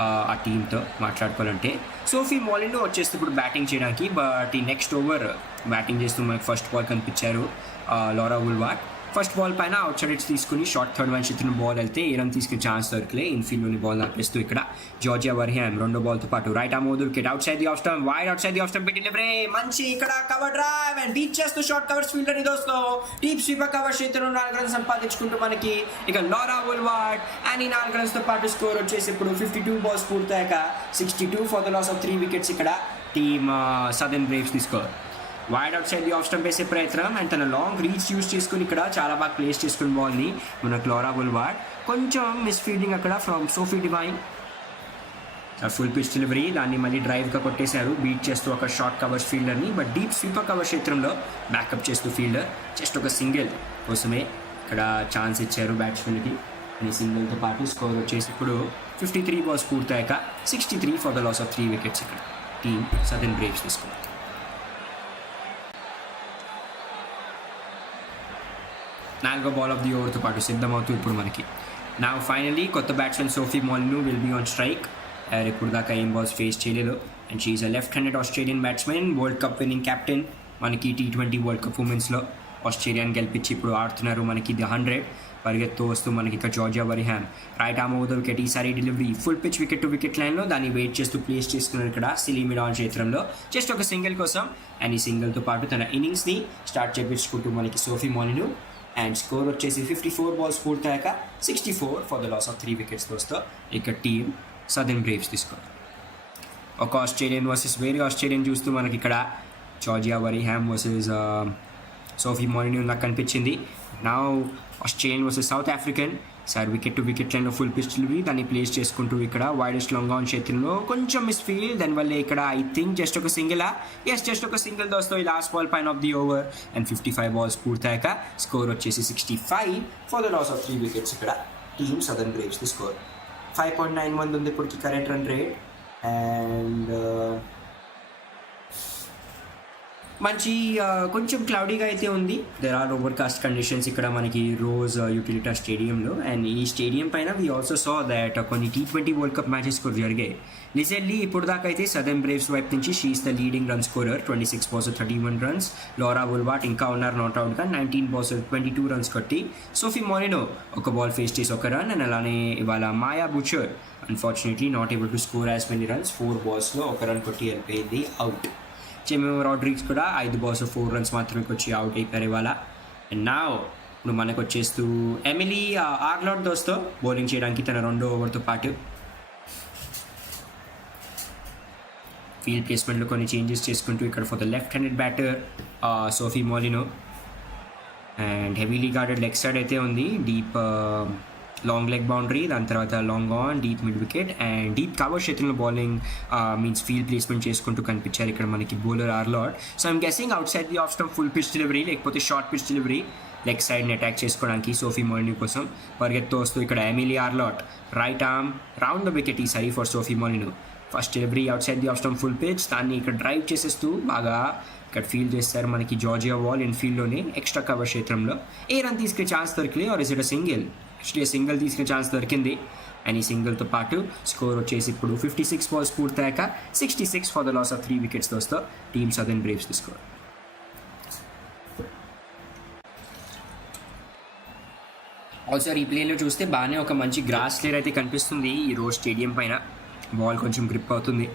ఆ టీంతో మాట్లాడుకోవాలంటే. సోఫీ మాలిండో వచ్చేస్తే ఇప్పుడు బ్యాటింగ్ చేయడానికి, బట్ ఈ నెక్స్ట్ ఓవర్ బ్యాటింగ్ చేస్తూ మనకి ఫస్ట్ బాల్ కనిపించారు లారా వుల్వార్ట్. ఫస్ట్ బాల్ పైన అవుట్ సైడ్ తీసుకుని షార్ట్ థర్డ్ మ్యాన్ చేతున్న బాల్ వెళ్తే ఏ రన్ తీసుకునే ఛాన్స్ దొరకలే. ఇన్ఫీల్డ్లోని బాల్ ఆపేస్తూ ఇక్కడ జార్జియా వర్హామ్ 2వ బాల్తో పాటు right arm wicket outside the off stump, wide outside the off stump పెట్టి డెలివరీ మంచి ఇక్కడ కవర్ డ్రైవ్ అండ్ బీట్ చేస్తూ షార్ట్ కవర్స్ ఫీల్డర్ ని దోస్తో డీప్ స్వీపర్ కవర్ చేతున్న 4 runs సంపాదించుకుంటూ మనకి ఇక లారా వుల్వార్ట్ అండ్ ఈ 4 runsతో పాటు స్కోర్ వచ్చేసి ఇప్పుడు 52 balls పూర్తయ్యాక 62 for the loss of 3 wickets ఇక్కడ టీమ్ సదర్న్ బ్రేవ్స్ తీసుకోరు. Wide outside the off stump వేసే ప్రయత్నం అండ్ తన లాంగ్ రీచ్ యూస్ చేసుకుని ఇక్కడ చాలా బాగా ప్లేస్ చేసుకుని బాల్ని మనకు లారా వుల్వార్ట్. కొంచెం మిస్ ఫీల్డింగ్ అక్కడ from Sophie Devine. Full pitch delivery, దాన్ని మళ్ళీ డ్రైవ్గా కొట్టేశారు బీట్ చేస్తూ ఒక షార్ట్ కవర్స్ ఫీల్డర్ని. బట్ డీప్ స్వీపర్ కవర్ క్షేత్రంలో బ్యాకప్ చేస్తూ ఫీల్డర్ జస్ట్ ఒక సింగిల్ కోసమే ఇక్కడ ఛాన్స్ ఇచ్చారు బ్యాట్స్మెన్కి. ఈ సింగిల్తో పాటు స్కోర్ వచ్చేసి ఇప్పుడు 53 balls పూర్తయ్యాక 63 for the loss of 3 wickets ఇక్కడ టీమ్ సదర్న్ బ్రేవ్స్ తీసుకున్నారు. 4వ బాల్ ఆఫ్ ది ఓవర్తో పాటు సిద్ధమవుతూ ఇప్పుడు మనకి నా ఫైనలీ కొత్త batsmen Sophie Molineux will be on strike. ఇప్పుడు దాకా ఏం బాల్స్ ఫేస్ చేయలేదు and she is a left handed Australian batsmen, world cup winning captain మనకి T20 వరల్డ్ కప్ ఉమెన్స్లో. ఆస్ట్రేలియాని గెలిపించి ఇప్పుడు ఆడుతున్నారు మనకి ఇది 100. పరిగెత్తు వస్తూ మనకి ఇక్కడ Georgia Wareham right arm over the wicket, ఈసారి delivery full pitch wicket to wicket లైన్లో దాన్ని వెయిట్ చేస్తూ ప్లేస్ చేసుకున్నారు ఇక్కడ సిలీ మిడాన్ క్షేత్రంలో జస్ట్ ఒక సింగిల్ కోసం. అండ్ ఈ సింగిల్తో పాటు తన ఇన్నింగ్స్ని స్టార్ట్ చేయించుకుంటూ మనకి సోఫీ మోలినో. అండ్ స్కోర్ వచ్చేసి 54 బాల్స్ పూర్తయ్యాక 64 for the loss of 3 wickets దోస్తో ఇక్కడ టీమ్ సదర్న్ బ్రేవ్స్ తీసుకోవాలి. ఒక ఆస్ట్రేలియన్ వర్సెస్ వేరే ఆస్ట్రేలియన్ చూస్తూ మనకి ఇక్కడ జార్జియా వరిహామ్ వర్సెస్ సోఫీ మోలినో నాకు కనిపించింది. నా Australian versus South African sir wicket to wicket లైన్లో ఫుల్ పిచ్ డెలివరీ దాన్ని ప్లేస్ చేసుకుంటూ ఇక్కడ వైడెస్ట్ లాంగ్ ఆన్ చేతుల్లో కొంచెం మిస్ ఫీల్ దానివల్ల ఇక్కడ ఐ థింక్ జస్ట్ ఒక సింగిల్ జస్ట్ ఒక సింగిల్ దోస్తో ఈ లాస్ట్ బాల్ పైన of the over. And 55 balls పూర్తయ్యాక స్కోర్ వచ్చేసి 65 for the loss of 3 wickets ఇక్కడ team Southern Braves the score. 5.91 ఉంది ఇప్పటికి కరెంట్ రన్ రేట్. అండ్ మంచి కొంచెం క్లౌడీగా అయితే ఉంది. దెర్ ఆర్ ఓవర్కాస్ట్ కండిషన్స్ ఇక్కడ మనకి రోజ్ యూటిలిటా స్టేడియంలో. అండ్ ఈ స్టేడియం పైన వీ ఆల్సో సా దాట్ కొన్ని T20 వరల్డ్ కప్ మ్యాచెస్ కూడా జరిగాయి. రీసెంట్లీ ఇప్పుడు దాకా అయితే సదర్న్ బ్రేవ్స్ వైపు నుంచి she is the leading run scorer, 26 balls 31 runs. Laura Wolvaardt ఇంకా ఉన్నారు నాట్అవుట్గా, 19 balls 22 runs కొట్టి. సోఫీ మోలినో ఒక బాల్ ఫేస్ చేసి ఒక రన్. అండ్ అలానే ఇవాళ Maia Bouchier unfortunately not able to score as many runs, 4 balls ఒక రన్ కొట్టి వెళ్ళిపోయింది అవుట్. చెమెమో రాడ్రిగ్స్ కూడా 5 balls 4 runs మాత్రమే వచ్చి అవుట్ అయిపోయారు ఇవాళ. అండ్ నా ఇప్పుడు మనకు వచ్చేస్తూ ఎమిలీ ఆర్లాట్ దోస్తో బౌలింగ్ చేయడానికి తన 2వ ఓవర్తో పాటు ఫీల్డ్ ప్లేస్మెంట్లో కొన్ని చేంజెస్ చేసుకుంటూ ఇక్కడ for the left handed batter Sophie Molineux. And heavily guarded leg side అయితే ఉంది, డీప్ లాంగ్ లెగ్ బౌండరీ, దాని తర్వాత long on deep mid wicket and deep cover క్షేత్రంలో బౌలింగ్ మీన్స్ ఫీల్డ్ ప్లేస్మెంట్ చేసుకుంటూ కనిపించారు ఇక్కడ మనకి bowler Arlott. So I'm guessing outside the off stump full pitch delivery లేకపోతే షార్ట్ పిచ్ డెలివరీ లెగ్ సైడ్ని attack చేసుకోవడానికి సోఫీ మోలినో కోసం. పరిగెత్తు వస్తూ ఇక్కడ Emily ఆర్లాట్ right arm round the wicket ఈసారి for Sophie Molineux. First delivery outside the off stump full pitch, దాన్ని ఇక్కడ డ్రైవ్ చేసేస్తూ బాగా ఇక్కడ ఫీల్డ్ చేస్తారు మనకి జార్జియా వాల్ ఇన్ఫీల్డ్లోనే ఎక్స్ట్రా కవర్ క్షేత్రంలో. ఏ రన్ తీసుకునే ఛాన్స్ దొరికింది or is it a single? Actually single తీసుకునే ఛాన్స్ దొరికింది. అండ్ ఈ సింగిల్తో పాటు స్కోర్ వచ్చేసి ఇప్పుడు 56 balls పూర్తయ్యాక 66 for the loss of 3 wickets దోస్తో team Southern Braves the score. Also రీప్లేలో చూస్తే బాగానే ఒక మంచి గ్రాస్ లేయర్ అయితే కనిపిస్తుంది ఈ రోజ్ స్టేడియం పైన. బాల్ కొంచెం గ్రిప్ అవుతుంది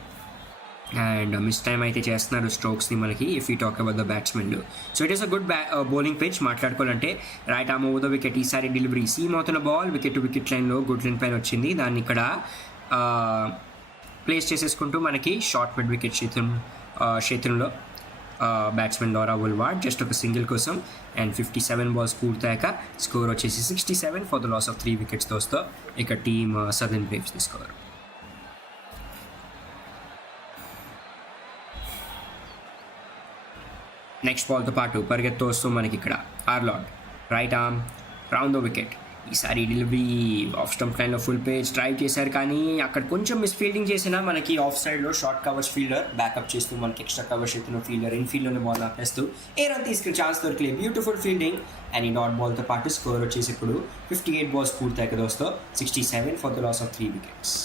అండ్ మిస్ టైమ్ అయితే చేస్తున్నారు స్ట్రోక్స్ని మనకి if you talk about the బ్యాట్స్మెన్లు. So it is a good bowling pitch మాట్లాడుకోవాలంటే. Right arm over the wicket ఈసారి డెలివరీ సీమ్ అవుతున్న బాల్ వికెట్ టు వికెట్ లైన్లో గుడ్ లైన్ పైన వచ్చింది, దాన్ని ఇక్కడ ప్లేస్ చేసేసుకుంటూ మనకి షార్ట్ మిడ్ వికెట్ క్షేత్రంలో బ్యాట్స్మెన్ లారా వుల్వార్ట్ జస్ట్ ఒక సింగిల్ కోసం. అండ్ 57 balls పూర్తయ్యాక స్కోర్ వచ్చేసి 67 for the loss of 3 wickets దోస్తో ఇక team Southern Braves the score. Next బాల్తో పాటు పరిగెత్తు వస్తూ మనకి ఇక్కడ Arlott right arm round the wicket ఈసారి డెలివరీ ఆఫ్ స్టంప్ లైన్లో ఫుల్ పేజ్ డ్రైవ్ చేశారు, కానీ అక్కడ కొంచెం మిస్ ఫీల్డింగ్ చేసినా మనకి ఆఫ్ సైడ్లో షార్ట్ కవర్స్ ఫీల్డర్ బ్యాకప్ చేస్తూ మనకి ఎక్స్ట్రా కవర్స్ ఎత్తున్న ఫీల్డర్ ఇన్ఫీల్డ్లోనే బాల్ ఆపేస్తూ ఏ రన్ తీసుకునే ఛాన్స్ దొరికలేదు. బ్యూటిఫుల్ ఫీల్డింగ్ అండ్ ఈ డాట్ బాల్తో పాటు స్కోర్ వచ్చేసి ఇప్పుడు 58 balls పూర్తయ్యాక దోస్తో 67 for the loss of 3 wickets.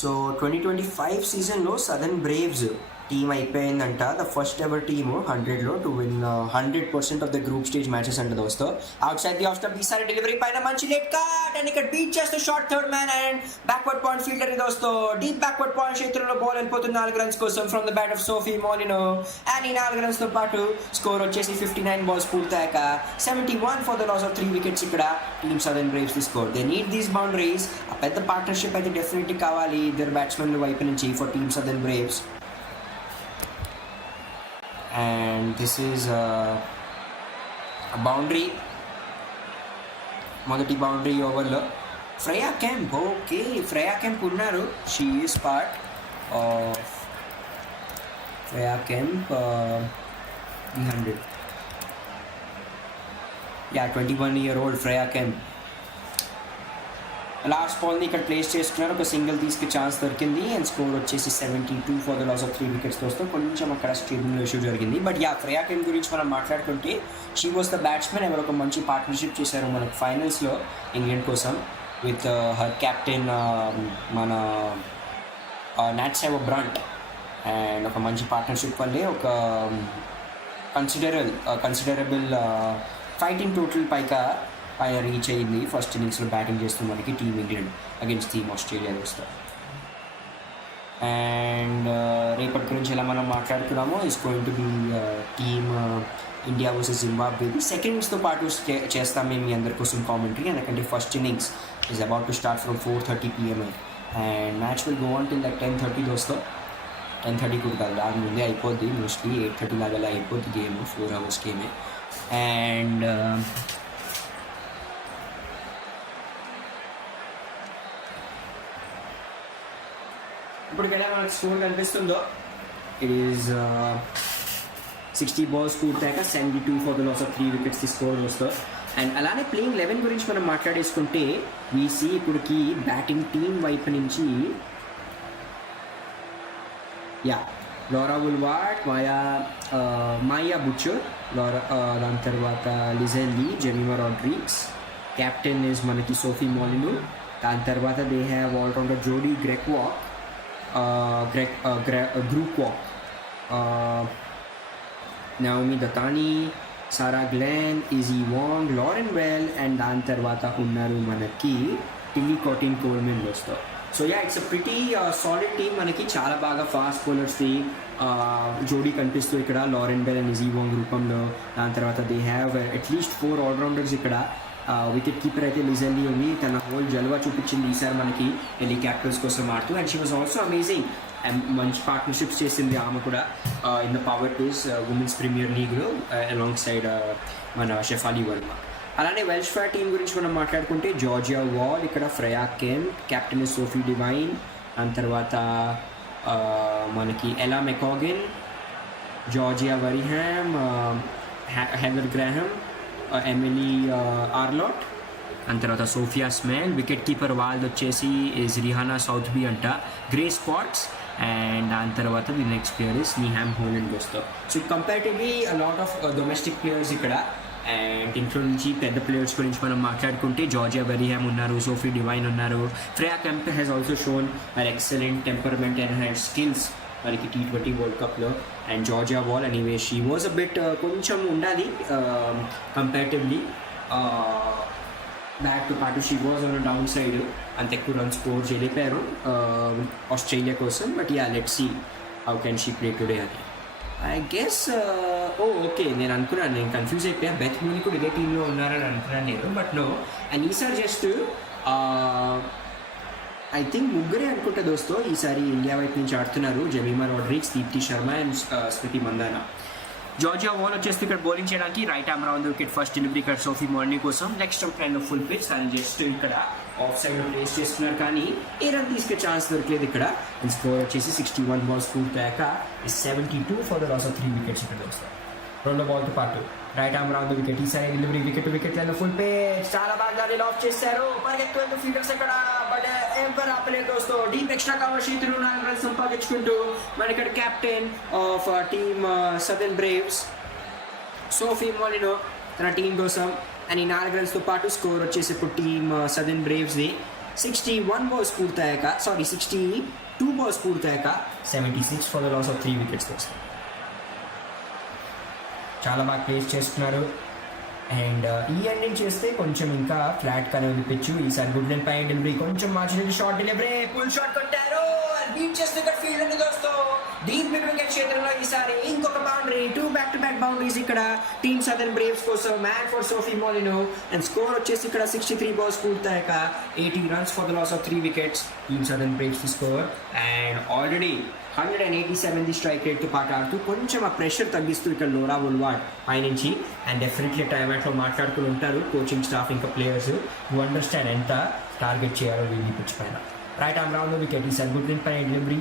So 2025 సీజన్లో సదర్న్ బ్రేవ్స్ టీమ్ అయిపోయిందంట ద ఫస్ట్ ఎవర్ టీమ్ 100లో to win 100% of the group stage matches అంట దోస్తో. Outside the off stump ఈసారి డెలివరీ పైన మంచి లెట్ కట్ అండ్ ఇక్కడ బీట్ చేస్తూ short third man and backward point fielder దోస్తో డీప్ బ్యాక్వర్డ్ పాయింట్ క్షేత్రంలో బాల్ వెళ్ళిపోతుంది 4 runs కోసం from the bat of Sophie Molineux. And ఈ 4 runsతో పాటు స్కోర్ వచ్చేసి 59 balls పూర్తయ్యాక 71 for the loss of 3 wickets ఇక్కడ team Southern Braves the score. They need these boundaries. ఆ పెద్ద పార్ట్నర్షిప్ అయితే డెఫినెట్లీ కావాలి ఇద్దరు బ్యాట్స్మెన్ల వైపు నుంచి for team Southern Braves. And this is a boundary, మొదటి బౌండరీ ఓవర్లో Freya Kemp. Okay, Freya Kemp ఉన్నారు, she is part of Freya Kemp 100. 21-year-old Freya Kemp last బాల్ని ఇక్కడ ప్లేస్ చేసుకున్నారు, ఒక సింగిల్ తీసుకే ఛాన్స్ దొరికింది అండ్ స్కోర్ వచ్చేసి 72 for the loss of 3 wickets దోస్తో కొంచెం అక్కడ స్టేబుల్ ఇష్యూ జరిగింది. బట్ ఫ్రేయా కెంప్ గురించి మనం మాట్లాడుకుంటే షీ వాస్ ద బ్యాట్స్మెన్ ఎవరు ఒక మంచి పార్ట్నర్షిప్ చేశారు మనకు ఫైనల్స్లో ఇంగ్లాండ్ కోసం విత్ హర్ కెప్టెన్ మన నాట్సేవ బ్రంట్. అండ్ ఒక మంచి పార్ట్నర్షిప్ వల్లే ఒక కన్సిడరబుల్ ఫైటింగ్ టోటల్ పైన రీచ్ అయ్యింది ఫస్ట్ ఇన్నింగ్స్లో బ్యాటింగ్ చేస్తూ మనకి team England against team Australia వస్తారు. అండ్ రేపటి గురించి ఎలా మనం మాట్లాడుకున్నామో is going to be team India versus Zimbabwe. Second ఇన్నింగ్స్తో పాటు చేస్తాం మేము మీ అందరి కోసం కామెంటరీ, ఎందుకంటే first innings is about to start from 4:30 PM and match will go on till that 10:30 దోస్తో. 10:30 కూడా కాదు, దాని ముందే అయిపోద్ది, మోస్ట్లీ 8:30 లాగా అయిపోద్ది గేమ్, 4 hours గేమే. అండ్ ఇప్పటికైనా మనకు స్కోర్ కనిపిస్తుందో ఇట్ ఈస్ 60 balls పూర్తయ్యాక 72 for the loss of 3 wickets the score వస్తుంది. అండ్ అలానే ప్లేయింగ్ 11 గురించి మనం మాట్లాడేసుకుంటే వీసీ ఇప్పటికి బ్యాటింగ్ టీం వైపు నుంచి లారా వుల్వార్డ్, మాయా బుచర్, దాని తర్వాత Lizelle Lee, Jemimah Rodrigues, captain is మనకి సోఫీ మాలినో, దాని తర్వాత they have allrounder Jodi Grewcock, గ్రూప్ వాక్, Naomi Dattani, Sarah Glenn, Issy Wong, Lauren Bell, and దాని తర్వాత ఉన్నారు మనకి టిల్లీ కాటిన్ కోల్మెన్ వస్తారు. So it's a pretty solid team. మనకి చాలా బాగా ఫాస్ట్ బౌలర్స్ది జోడీ కనిపిస్తూ ఇక్కడ లారెన్ వెల్ అండ్ ఈజీ వాంగ్ రూపంలో. దాని తర్వాత దే హ్యావ్ అట్లీస్ట్ 4 ఆల్రౌండర్స్ ఇక్కడ. వికెట్ కీపర్ అయితే లిజెల్లీ ఉంది, తన హోల్ జల్వా చూపించింది ఈసారి మనకి ఢిల్లీ క్యాపిటల్స్ కోసం ఆడుతూ. And she was also amazing, మంచి పార్ట్నర్షిప్స్ చేసింది ఆమె కూడా in the power plays women's premier లీగ్లో అలాంగ్ సైడ్ మన షెఫాలి వర్మ. అలానే వెల్ష్ ఫైర్ టీం గురించి మనం మాట్లాడుకుంటే జార్జియా వాల్, ఇక్కడ Phraya kemp, captain Sophie Devine, దాని తర్వాత మనకి ఎలా మెకాగిన్, జార్జియా వరిహామ్, హెదర్ గ్రాహమ్, ఎమిలీ ఆర్లాట్, దాని తర్వాత సోఫియా స్మెల్. వికెట్ కీపర్ వాళ్ళది వచ్చేసి ఇస్ రిహానా సౌత్బీ అంట, గ్రే స్పాట్స్. అండ్ దాని తర్వాత the next player is Niamh Holland వస్తారు. So comparatively lot of domestic players ఇక్కడ. అండ్ ఇంట్లో నుంచి పెద్ద ప్లేయర్స్ గురించి మనం మాట్లాడుకుంటే జార్జియా వెరిహామ్ ఉన్నారు, సోఫీ డివైన్ ఉన్నారు. Freya Kemp has also shown her excellent temperament and her skills మనకి T20 వరల్డ్ కప్లో. And Georgia Wall anyway she was a bit కొంచెం ఉండాలి కంపారిటివ్లీ బ్యాక్తో పాటు she was on down side, అంత ఎక్కువ రన్ స్కోర్ చేయలేపారు ఆస్ట్రేలియా కోసం. But let's see how can she play today అని. ఐ గెస్ ఓకే నేను అనుకున్నాను, నేను కన్ఫ్యూజ్ అయిపోయా, బెత్ మూని కూడా ఇదే టీంలో ఉన్నారని అనుకున్నాను నేను, బట్ నో. అండ్ ఈసారి జస్ట్ ఐ థింక్ ముగ్గురే అనుకుంటా దోస్తో ఈసారి ఇండియా వైపు నుంచి ఆడుతున్నారు, Jemimah Rodrigues, Deepti Sharma and Smriti Mandhana. Georgia Wall వచ్చేసి ఇక్కడ బౌలింగ్ చేయడానికి right arm round wicket first delivery ఇక్కడ సోఫీ మార్నింగ్ కోసం. నెక్స్ట్ అవుట్ లైన్లో ఫుల్ పిచ్, అని జస్ట్ ఇక్కడ ఆఫ్ సైడ్లో ప్లేస్ చేస్తున్నారు, కానీ ఏ రన్ తీసుకే ఛాన్స్ దొరకలేదు ఇక్కడ. స్కోర్ వచ్చేసి 61 balls పూర్తయ్యాక 72 for the loss of 3 wickets ఇక్కడ వస్తారు. రెండో బాల్తో పాటు రైట్ ఆర్మ్ రౌండ్ వికెట్, ఈసారి డెలివరీ వికెట్ లైన్లో ఫుల్ పిచ్, చాలా బాగా ఆఫ్ చేశారు, పరిగెత్తు ఫీల్డర్స్ ఇక్కడ, బట్ ఎవరు ఆపలేదు దోస్తో. డీప్ ఎక్స్ట్రా కవర్ చేతులు 4 runs సంపాదించుకుంటూ మన ఇక్కడ captain of team Southern Braves Sophie Molineux తన టీం కోసం. అని 4 runsతో పాటు స్కోర్ వచ్చేసి ఇప్పుడు టీమ్ సదర్న్ బ్రేవ్స్ది 61 balls పూర్తయ్యాక 62 balls పూర్తయ్యాక 76 for the loss of 3 wickets వస్తాయి. చాలా బాగా ప్లేస్ చేస్తున్నారు. అండ్ ఈ ఎండింగ్ చేస్తే కొంచెం ఇంకా ఫ్లాట్గానే వినిపించు. ఈసారి గుడ్ లెంత్ పై డెలివరీ, కొంచెం marginal short delivery, full shot కొట్టారు, బీట్ చేస్తే ఇక్కడ ఫీల్డ్ ఉంది దోస్తో. డీప్ మిడ్ వికెట్ క్షేత్రంలో ఈసారి ఇంకొక బౌండరీ, 2 back-to-back బౌండరీస్ ఇక్కడ టీమ్ సదర్న్ బ్రేవ్స్ కోసం, man for Sophie Molineux. And score వచ్చేసి ఇక్కడ 63 balls పూర్తయ్యాక 80 runs for the loss of 3 wickets team Southern Braves score. And already 187 strike రేట్తో పాటు ఆడుతూ కొంచెం ఆ ప్రెషర్ తగ్గిస్తూ ఇక్కడ లోరా వుల్వార్డ్ పైనుంచి. అండ్ డెఫినెట్లీ టైమ్లో మాట్లాడుకుని ఉంటారు కోచింగ్ స్టాఫ్ ఇంకా ప్లేయర్స్, యూ అండర్స్టాండ్ ఎంత టార్గెట్ చేయాలో వీళ్ళని పిచ్ పైన. రైట్ ఆర్మ్ రౌండ్ వికెట్, ఈసారి గుడ్ లెంత్ పైన డెలివరీ,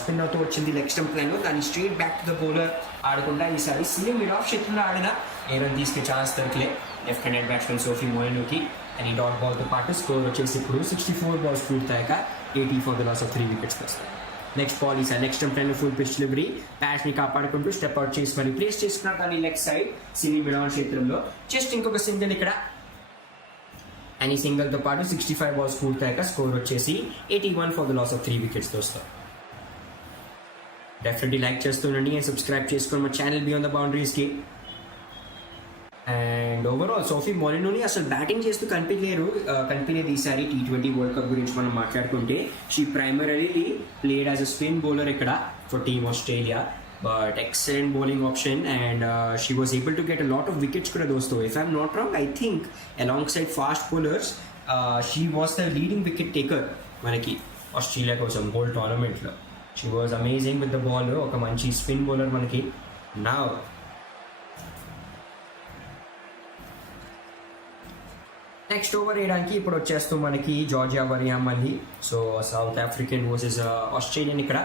స్పిన్ అవుతూ వచ్చింది లెగ్ స్టంప్ లైన్లో, దాన్ని straight back to the bowler ఆడకుండా ఈసారి సీఎం మిడ్ ఆఫ్ చేతుల్లో ఆడిన ఏ రన్ తీసుకే ఛాన్స్ దొరకలే లెఫ్ట్ హ్యాండెడ్ బ్యాట్స్మెన్ సోఫీ మాలినోకి. అండ్ ఈ డాట్ బాల్తో పాటు స్కోర్ వచ్చేసి ఇప్పుడు 64 balls పూర్తయ్యాక 80 for the loss of 3 wickets వస్తాయి. నెక్స్ట్ బాల్ ఈసారి next time full pitch delivery, ప్యాచ్ని కాపాడుకుంటూ స్టెప్ అవుట్ చేసి మరి ప్లేస్ చేసుకున్నారు దాన్ని లెగ్ సైడ్ సినీ మిడాన్ క్షేత్రంలో. జస్ట్ ఇంకొక సింగిల్ ఇక్కడ, అండ్ ఈ సింగిల్తో పాటు 65 balls పూర్తయ్యాక స్కోర్ వచ్చేసి 81 for the loss of 3 wickets వస్తారు. డెఫినెట్లీ లైక్ చేస్తుండండి అండ్ సబ్స్క్రైబ్ చేసుకోండి మా ఛానల్ బియాండ్ ద బౌండరీస్కి. అండ్ ఓవరాల్ సోఫీ మొలినోని అసలు బ్యాటింగ్ చేస్తూ కనిపించలేదు ఈసారి T20 వరల్డ్ కప్ గురించి మనం మాట్లాడుకుంటే. She primarily played as a spin bowler ఇక్కడ for team Australia, but excellent bowling option and she was able to get a lot of wickets కూడా దోస్తో. If I'm not wrong, I think alongside fast bowlers she was the leading wicket taker మనకి Australia కోసం గోల్డ్ టోర్నమెంట్లో. She was amazing with the ball. ఒక మంచి spin bowler మనకి. నా నెక్స్ట్ ఓవర్ వేయడానికి ఇప్పుడు వచ్చేస్తూ మనకి జార్జియా వరియామ్ మళ్ళీ. So South African versus Australian. ఇక్కడ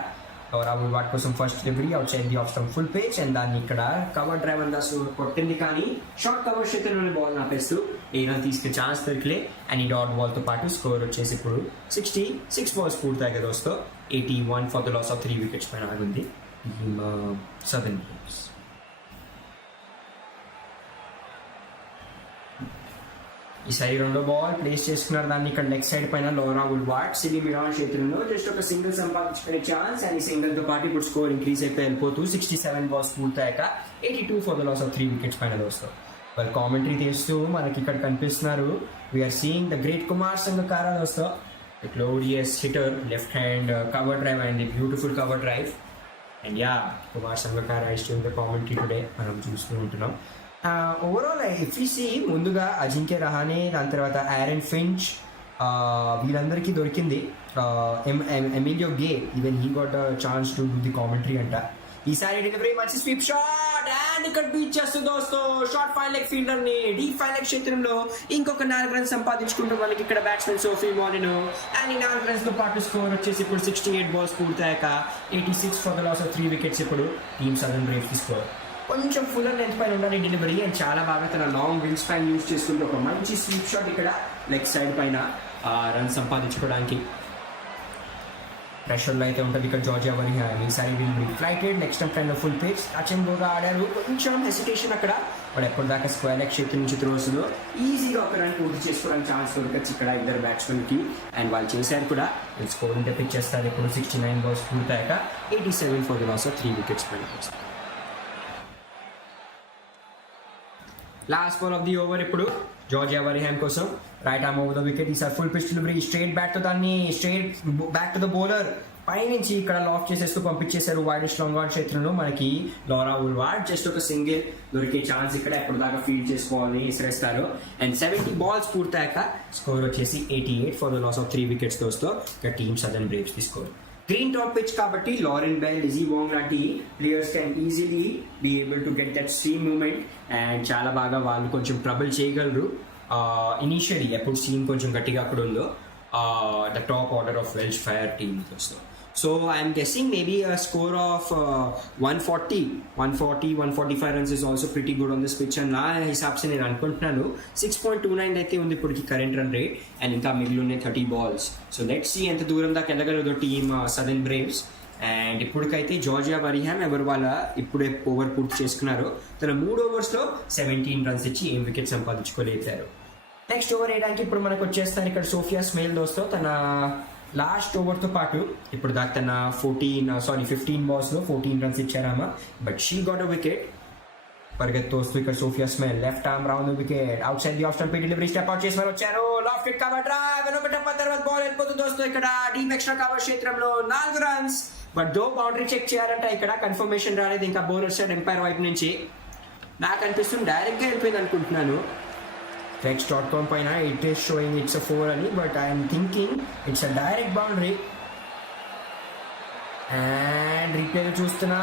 రాహుల్ వాట్ కోసం first delivery outside the off stump full pace and దాన్ని ఇక్కడ కవర్ డ్రైవ్ అందాస్ కొట్టింది, కానీ షార్ట్ కవర్ చేతుల్లోనే బాల్ ఆపేస్తూ ఏ రన్ తీసుకునే ఛాన్స్ దొరికలే. అండ్ ఈ డాట్ బాల్తో పాటు స్కోర్ వచ్చేసి ఇప్పుడు 66 balls పూర్తయ్యాయి కదా దోస్తో. 81 for the loss of 3 wickets పైన ఆగింది సదర్న్ టీమ్స్. ఈసారి రెండో బాల్ ప్లేస్ చేసుకున్నారు, దాన్ని ఇక్కడ లెగ్ సైడ్ పైన లోరా వుల్వార్డ్ సిలీ మిరాన్ చేతుల్లో జస్ట్ ఒక సింగిల్ సంపాదించుకునే ఛాన్స్. అండ్ ఈ సింగిల్ తో పాటు ఇప్పుడు స్కోర్ ఇంక్రీజ్ అయిపోయి వెళ్ళిపోతూ 67 balls పూర్తయ్యాక 82 for the loss of 3 wickets పైన దోస్తాం. వాళ్ళు కామెంటరీ తీస్తూ మనకి ఇక్కడ కనిపిస్తున్నారు. We're seeing the great Kumar Sangakkara దోస్తో, the glorious hitter, left hand cover drive and the beautiful cover drive. And yeah, Kumar Sangakkara is doing the commentary today మనం చూస్తూ ఉంటున్నాం. ఓవరాల్ ఎఫ్ఈసి ముందుగా అజింక్య రహానే, దాని తర్వాత ఆరన్ ఫించ్, వీళ్ళందరికీ దొరికింది. Emilio gay, even he got chance to do the commentary అంట. ఈసారి డెలివరీ మంచి స్వీప్ షాట్ అండ్ ఇక్కడ బీచ్ చేస్తుంది దోస్తో షార్ట్ 5 leg ఫీల్డర్ ని డీప్ 5 leg క్షేత్రంలో ఇంకొక 4 runs సంపాదించుకుంటూ మనకి ఇక్కడ బ్యాట్స్మెన్ సోఫీ మొలినో. అండ్ ఈ 4 runs తో పాటు స్కోర్ వచ్చేసి ఇప్పుడు 68 balls పూర్తయ్యాక 86 for the loss of 3 wickets ఇప్పుడు టీమ్ సదర్న్ బ్రేవ్స్ కి స్కోర్. కొంచెం ఫుల్లర్ లెంత్ పైన ఉండాలి డెలివరీ అండ్ చాలా బాగా తన లాంగ్ వింగ్ స్పాన్ యూజ్ చేసుకుంటూ ఒక మంచి స్వీప్ షాట్ ఇక్కడ లెగ్ సైడ్ పైన రన్ సంపాదించుకోవడానికి. ప్రెషర్లో అయితే ఉంటుంది ఇక్కడ జార్జియా వరియామ్. ఈసారి will be flighted, next time పైన ఫుల్ పిచ్ అచెంబోగా ఆడారు. కొంచెం హెసిటేషన్ అక్కడ, బట్ ఎప్పటిదాకా స్క్వేర్ లెగ్ క్షేత్రం నుంచి త్రోస్లో ఈజీగా ఒక రన్ పూర్తి చేసుకోవడానికి ఛాన్స్ దొరకచ్చు ఇక్కడ ఇద్దరు బ్యాట్స్మెన్కి. అండ్ వాళ్ళు చేశారు కూడా. స్కోర్ ఉంటే పిచ్ చేస్తారు ఇప్పుడు 69 balls పూర్తయ్యాక 87 for the loss of 3 wickets పైన. Last ball of the over ఇప్పుడు జార్జియా వరియామ్ కోసం. Right arm over the wicket. ఈసారి full pitch delivery straight back తో దాన్ని straight back to the bowler పైనుంచి ఇక్కడ లాక్ చేసేస్తూ పంపించేశారు వైడెస్ట్ లాంగ్ ఆన్ క్షేత్రంలో మనకి లోరా వుల్వార్డ్. జస్ట్ ఒక సింగిల్ దొరికే ఛాన్స్ ఇక్కడ ఎప్పుడు దాకా ఫీల్డ్ చేసుకోవాలని విసిరేస్తారు. అండ్ 70 balls పూర్తయ్యాక స్కోర్ వచ్చేసి 88 for the loss of 3 wickets దోస్తో ఇక్కడ టీమ్ సదర్న్ బ్రేవ్స్ కి స్కోర్. గ్రీన్ టాప్ పిచ్ కాబట్టి లారెన్ బెల్, లిజీ వాంగ్ లాంటి players can easily be able to get that seam movement and చాలా బాగా వాళ్ళు కొంచెం ట్రబుల్ చేయగలరు. ఇనీషియలీ ఎప్పుడు సీన్ కొంచెం గట్టిగా అక్కడ ఉందో the top order of Welsh Fire team వస్తూ. So I'm guessing maybe a score of 145 runs is also pretty good on this pitch and నా హిసాబ్స్ నేను అనుకుంటున్నాను 6.29 అయితే ఉంది ఇప్పటికి కరెంట్ రన్ రేట్ అండ్ ఇంకా మిగిలి ఉన్నాయి 30 balls. సో లెట్స్ సీ ఎంత దూరం దాకా వెళ్ళగలదో టీమ్ సదర్న్ బ్రేవ్స్. అండ్ ఇప్పటికైతే జార్జియా వరియామ్ ఎవరు వాళ్ళ ఇప్పుడే ఓవర్ పూర్తి చేసుకున్నారు. తన 3 overs-లో 17 runs ఇచ్చి ఏం వికెట్ సంపాదించుకోలేపారు. నెక్స్ట్ ఓవర్ వేయడానికి ఇప్పుడు మనకు వచ్చేస్తాను ఇక్కడ సోఫియా స్మెయిల్ దోస్తో. తన లాస్ట్ ఓవర్తో పాటు ఇప్పుడు దాకా తన 15 balls-లో 14 runs ఇచ్చారామా, but she got a wicket. పరిగెత్తు వస్తూ ఇక్కడ Sophia Smale left arm round the wicket outside the off stump delivery step out చేసి వచ్చారు. లాఫ్ట్ హిట్ కవర్ డ్రైవ్ వెనకటప్ప తర్వాత బాల్ వెళ్ళిపోతుంది దోస్తు ఇక్కడ డీప్ ఎక్స్ట్రా కవర్ క్షేత్రంలో 4 runs. But though boundary check చేయాలంటే ఇక్కడ కన్ఫర్మేషన్ రాలేదు ఇంకా బౌలర్ సైడ్ ఎంపైర్ వైపు నుంచి. నాకు అనిపిస్తుంది డైరెక్ట్గా వెళ్ళిపోయింది అనుకుంటున్నాను. Flex.com పైన it is showing it's a 4 అని, but I am thinking it's a direct boundary. And replay లో చూస్తున్నా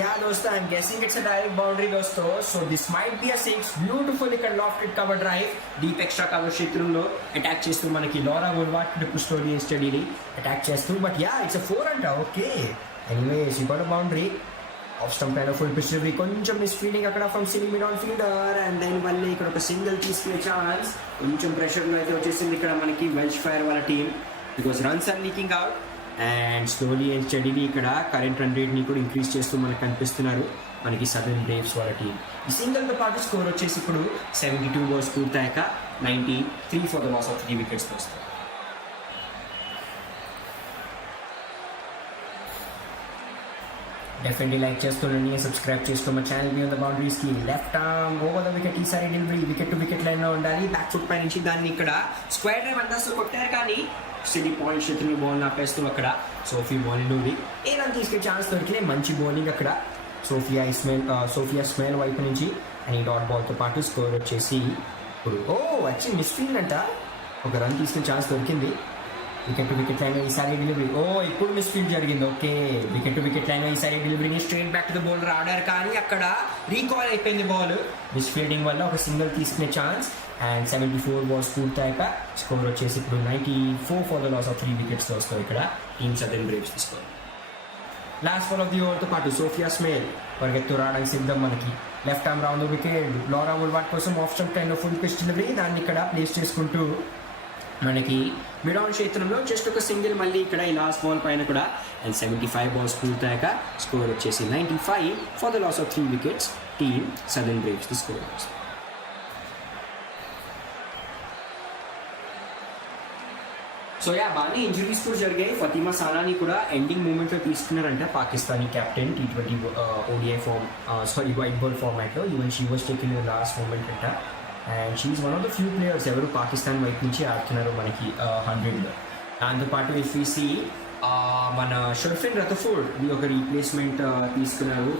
యా దోస్తో I'm guessing it's a direct boundary దోస్తో. So this might be a 6. Beautiful ఇక్కడ lofted cover drive deep extra cover క్షేత్రంలో attack చేస్తూ మనకి Laura Wolvaardt triple story స్టడీని attack చేస్తూ, బట్ యా ఇట్స్ అ 4 అంట. Okay, anyways you got a boundary. Off stump పైన full pitch delivery కొంచెం miss fielding అక్కడ from silly mid on fielder and then మళ్ళీ ఇక్కడ ఒక సింగిల్ తీసుకునే ఛాన్స్. కొంచెం ప్రెషర్లో అయితే వచ్చేసింది ఇక్కడ మనకి వెల్ష్ ఫైర్ వాళ్ళ team because runs are leaking out. And slowly and steadily ఇక్కడ కరెంట్ రన్ రేట్ని కూడా ఇంక్రీజ్ చేస్తూ మనకు కనిపిస్తున్నారు మనకి సదర్న్ బ్రేవ్స్ వాళ్ళ టీం. ఈ సింగిల్తో పాటు స్కోర్ వచ్చేసి ఇప్పుడు 72 balls పూర్తయ్యాక 93 for the loss of 3 wickets వస్తాయి. డెఫినెట్లీ లైక్ చేస్తుండండి, సబ్స్క్రైబ్ చేసుకోమని ఛానల్ బి ఆన్ ద బౌండరీస్కి. Left arm over the wicket, ఈసారి డెలివరీ వికెట్ టు వికెట్ లైన్లో ఉండాలి. బ్యాక్ ఫుట్ పై నుంచి దాన్ని ఇక్కడ స్క్వేర్ డ్రైవ్ అందాస్తూ కొట్టారు, కానీ సిటీ పాయింట్ చేతులు బాల్ ఆపేస్తూ అక్కడ సోఫీ బౌలింగ్ ఏ రన్ తీసుకే ఛాన్స్ దొరికితే మంచి బౌలింగ్ అక్కడ సోఫియా స్మెల్ వైపు నుంచి. అండ్ ఈ డాట్ బాల్తో పాటు స్కోర్ వచ్చేసి ఇప్పుడు వచ్చి మిస్ఫీల్డ్ అంట, ఒక రన్ తీసుకునే ఛాన్స్ దొరికింది. వికెట్ టు వికెట్ లైన్ ఈసారి డెలివరీ, ఇప్పుడు మిస్ఫీల్డ్ జరిగింది. Okay, wicket to wicket line ఈసారి డెలివరీని straight back to the bowler ఆడారు, కానీ అక్కడ రీకాల్ అయిపోయింది బాల్. మిస్ఫీల్డింగ్ వల్ల ఒక సింగిల్ తీసుకునే ఛాన్స్. అండ్ 74 బాల్స్ పూర్తయ్యాక స్కోర్ వచ్చేసి ఇప్పుడు 94 for the loss of 3 wickets వస్తాయి ఇక్కడ టీమ్ సదర్న్ బ్రేవ్స్ తీసుకోవాలి. లాస్ట్ బాల్ ఆఫ్ ది ఓవర్తో పాటు సోఫియా స్మెల్ పరిగెత్తు రావడానికి సిద్ధం. మనకి left arm round wicket, Laura Wolvaardt కోసం ఆఫ్ స్టంప్ టైంలో ఫుల్ పిచ్ డెలివరీ, దాన్ని ఇక్కడ ప్లేస్ చేసుకుంటూ మనకి మిడ్ ఆన్ క్షేత్రంలో జస్ట్ ఒక సింగిల్ మళ్ళీ ఇక్కడ ఈ లాస్ట్ బాల్ పైన కూడా. అండ్ 75 బాల్స్ పూర్తయ్యాక స్కోర్ వచ్చేసి 95 for the loss of 3 wickets team Southern Braves the score. So బాగానే ఇంజరీస్ కూడా జరిగాయి. ఫతిమా సానాని కూడా ఎండింగ్ మూమెంట్లో తీసుకున్నారంట Pakistani captain T20 ODI white ball ఫార్మాట్లో. Even she was taking the last moment అంట. And she's one of the few players ఎవరు పాకిస్తాన్ వైపు నుంచి ఆడుతున్నారు మనకి 100లో. దాంతోపాటు ఎఫ్ఈసి మన షర్ఫిన్ రథఫోర్డ్ ఒక రీప్లేస్మెంట్ తీసుకున్నారు.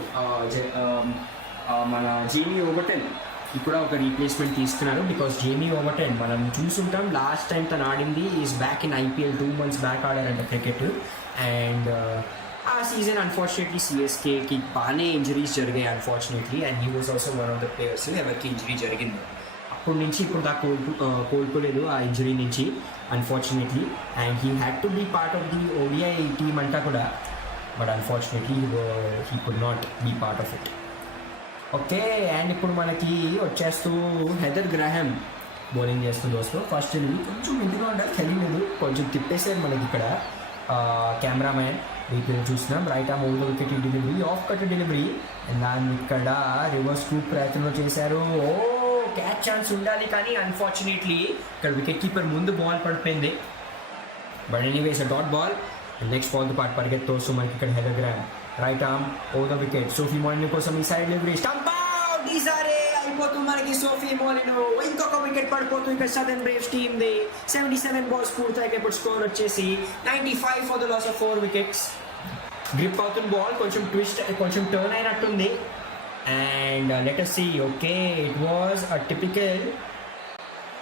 మన జేమీ ఓవర్టన్ కూడా ఒక రీప్లేస్మెంట్ తీసుకున్నారు. బికాస్ జేమీ ఓవర్టన్ మనం చూసుంటాం లాస్ట్ టైం తను ఆడింది is back in IPL 2 months back ఆడారంట క్రికెట్. అండ్ ఆ సీజన్ అన్ఫార్చునేట్లీ సిఎస్కేకి బాగానే ఇంజరీస్ జరిగాయి unfortunately. And he was also one of the players ఎవరికి ఇంజరీ జరిగింది. అప్పటి నుంచి ఇప్పుడు దాకా కోలుకోలేదు ఆ ఇంజరీ నుంచి unfortunately. And he had to be part of the ODI team అంతా కూడా, but unfortunately he could not be part of it. Okay, and ఇప్పుడు మనకి వచ్చేస్తూ హెదర్ గ్రాహమ్ బౌలింగ్ చేస్తుంది దోస్తు. ఫస్ట్ కొంచెం ఎందుకు ఉండాలి తెలియలేదు, కొంచెం తిప్పేసారు మనకి ఇక్కడ కెమెరామ్యాన్. వీటిని చూస్తున్నాం. Right arm over wicket delivery, of cut delivery, and దాన్ని ఇక్కడ రివర్స్ స్కూప్ ప్రయత్నం చేశారు. క్యాచ్ ఛాన్స్ ఉండాలి, కానీ అన్ఫార్చునేట్లీ ఇక్కడ వికెట్ కీపర్ ముందు బాల్ పడిపోయింది. But anyways dot ball. Next బాల్తో పాటు పరిగెత్తు వస్తూ మనకి ఇక్కడ Heather Graham right arm over the wicket. Sophie Molineux కోసం ఈ సైడ్ డెలివరీ, స్టంప్ అవుట్. ఈసారి అయిపోతుంది మనకి సోఫీ మోలిన్. ఇంకొక వికెట్ పడిపోతుంది ఇక్కడ సదర్న్ బ్రేవ్స్ టీమ్ ది. 77 బాల్స్ పూర్తయ్యాక ఇప్పుడు స్కోర్ వచ్చేసి 95 for the loss of 4 wickets. Grip అవుతుంది బాల్, కొంచెం ట్విస్ట్, కొంచెం టర్న్ అయినట్టుంది. And let us see. Okay, it was a typical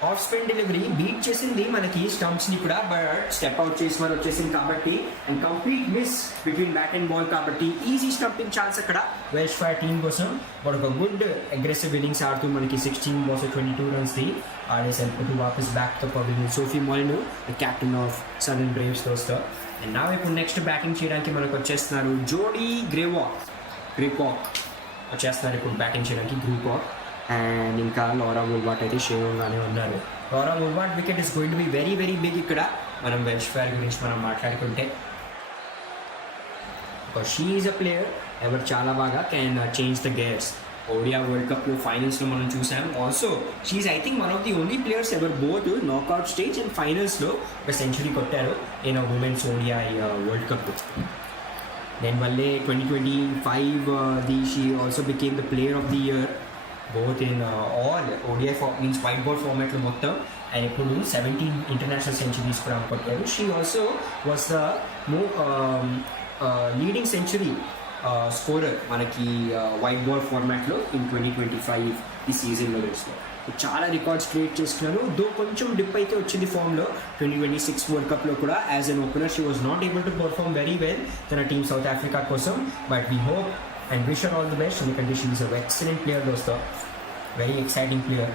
off spin delivery. Beat చేసింది మనకి స్టంప్స్ని కూడా, బట్ స్టెప్ అవుట్ చేసి మరి వచ్చేసింది కాబట్టి. And complete miss between bat and ball కాబట్టి ఈజీ స్టంపింగ్ ఛాన్స్ అక్కడ వెల్ష్ ఫైర్ టీమ్ కోసం. బట్ ఒక గుడ్ అగ్రెసివ్ ఇన్నింగ్స్ ఆడుతూ మనకి 16 balls 22 runs ఆడేసి వెళ్ళిపోతూ వాపస్ బ్యాక్ తో pavilion Sophie Molineux captain of Southern Braves దోస్తో. అండ్ నా ఇప్పుడు నెక్స్ట్ బ్యాటింగ్ చేయడానికి మనకు వచ్చేస్తున్నారు జోడీ గ్రేకాక్ వచ్చేస్తున్నారు ఇప్పుడు బ్యాటింగ్ చేయడానికి. గ్రూపాక్ అండ్ ఇంకా లారా వుల్వార్డ్ అయితే షేవ్గానే ఉన్నారు. Laura Wolvaardt wicket is going to be very very big ఇక్కడ మనం వెల్ష్ ఫైర్ గురించి మనం మాట్లాడుకుంటే. షీ ఈజ్ అ ప్లేయర్ ఎవరు చాలా బాగా can change the gears. ODI world కప్లో ఫైనల్స్లో మనం చూసాం. Also she I think one of the only players ever both knockout stage and ఫైనల్స్లో ఒక సెంచరీ కొట్టారు in women's ODI world cup. Then వల్లే 2025 she also became the player of the year both in all ODI means white ball format lo mottam. And ippudu 17 international centuries kuda kottaru. She also was the leading century scorer manaki white ball format lo in 2025 ఈ season లో చాలా records create చేసుకున్నారు. దో కొంచెం dip అయితే వచ్చింది ఫామ్లో 2026 world కప్లో కూడా. As an opener she was not able to perform very well తన టీమ్ సౌత్ ఆఫ్రికా కోసం. But we hope and wish her all the best ఎందుకంటే she is a excellent player దోస్తో, వెరీ ఎక్సైటింగ్ ప్లేయర్.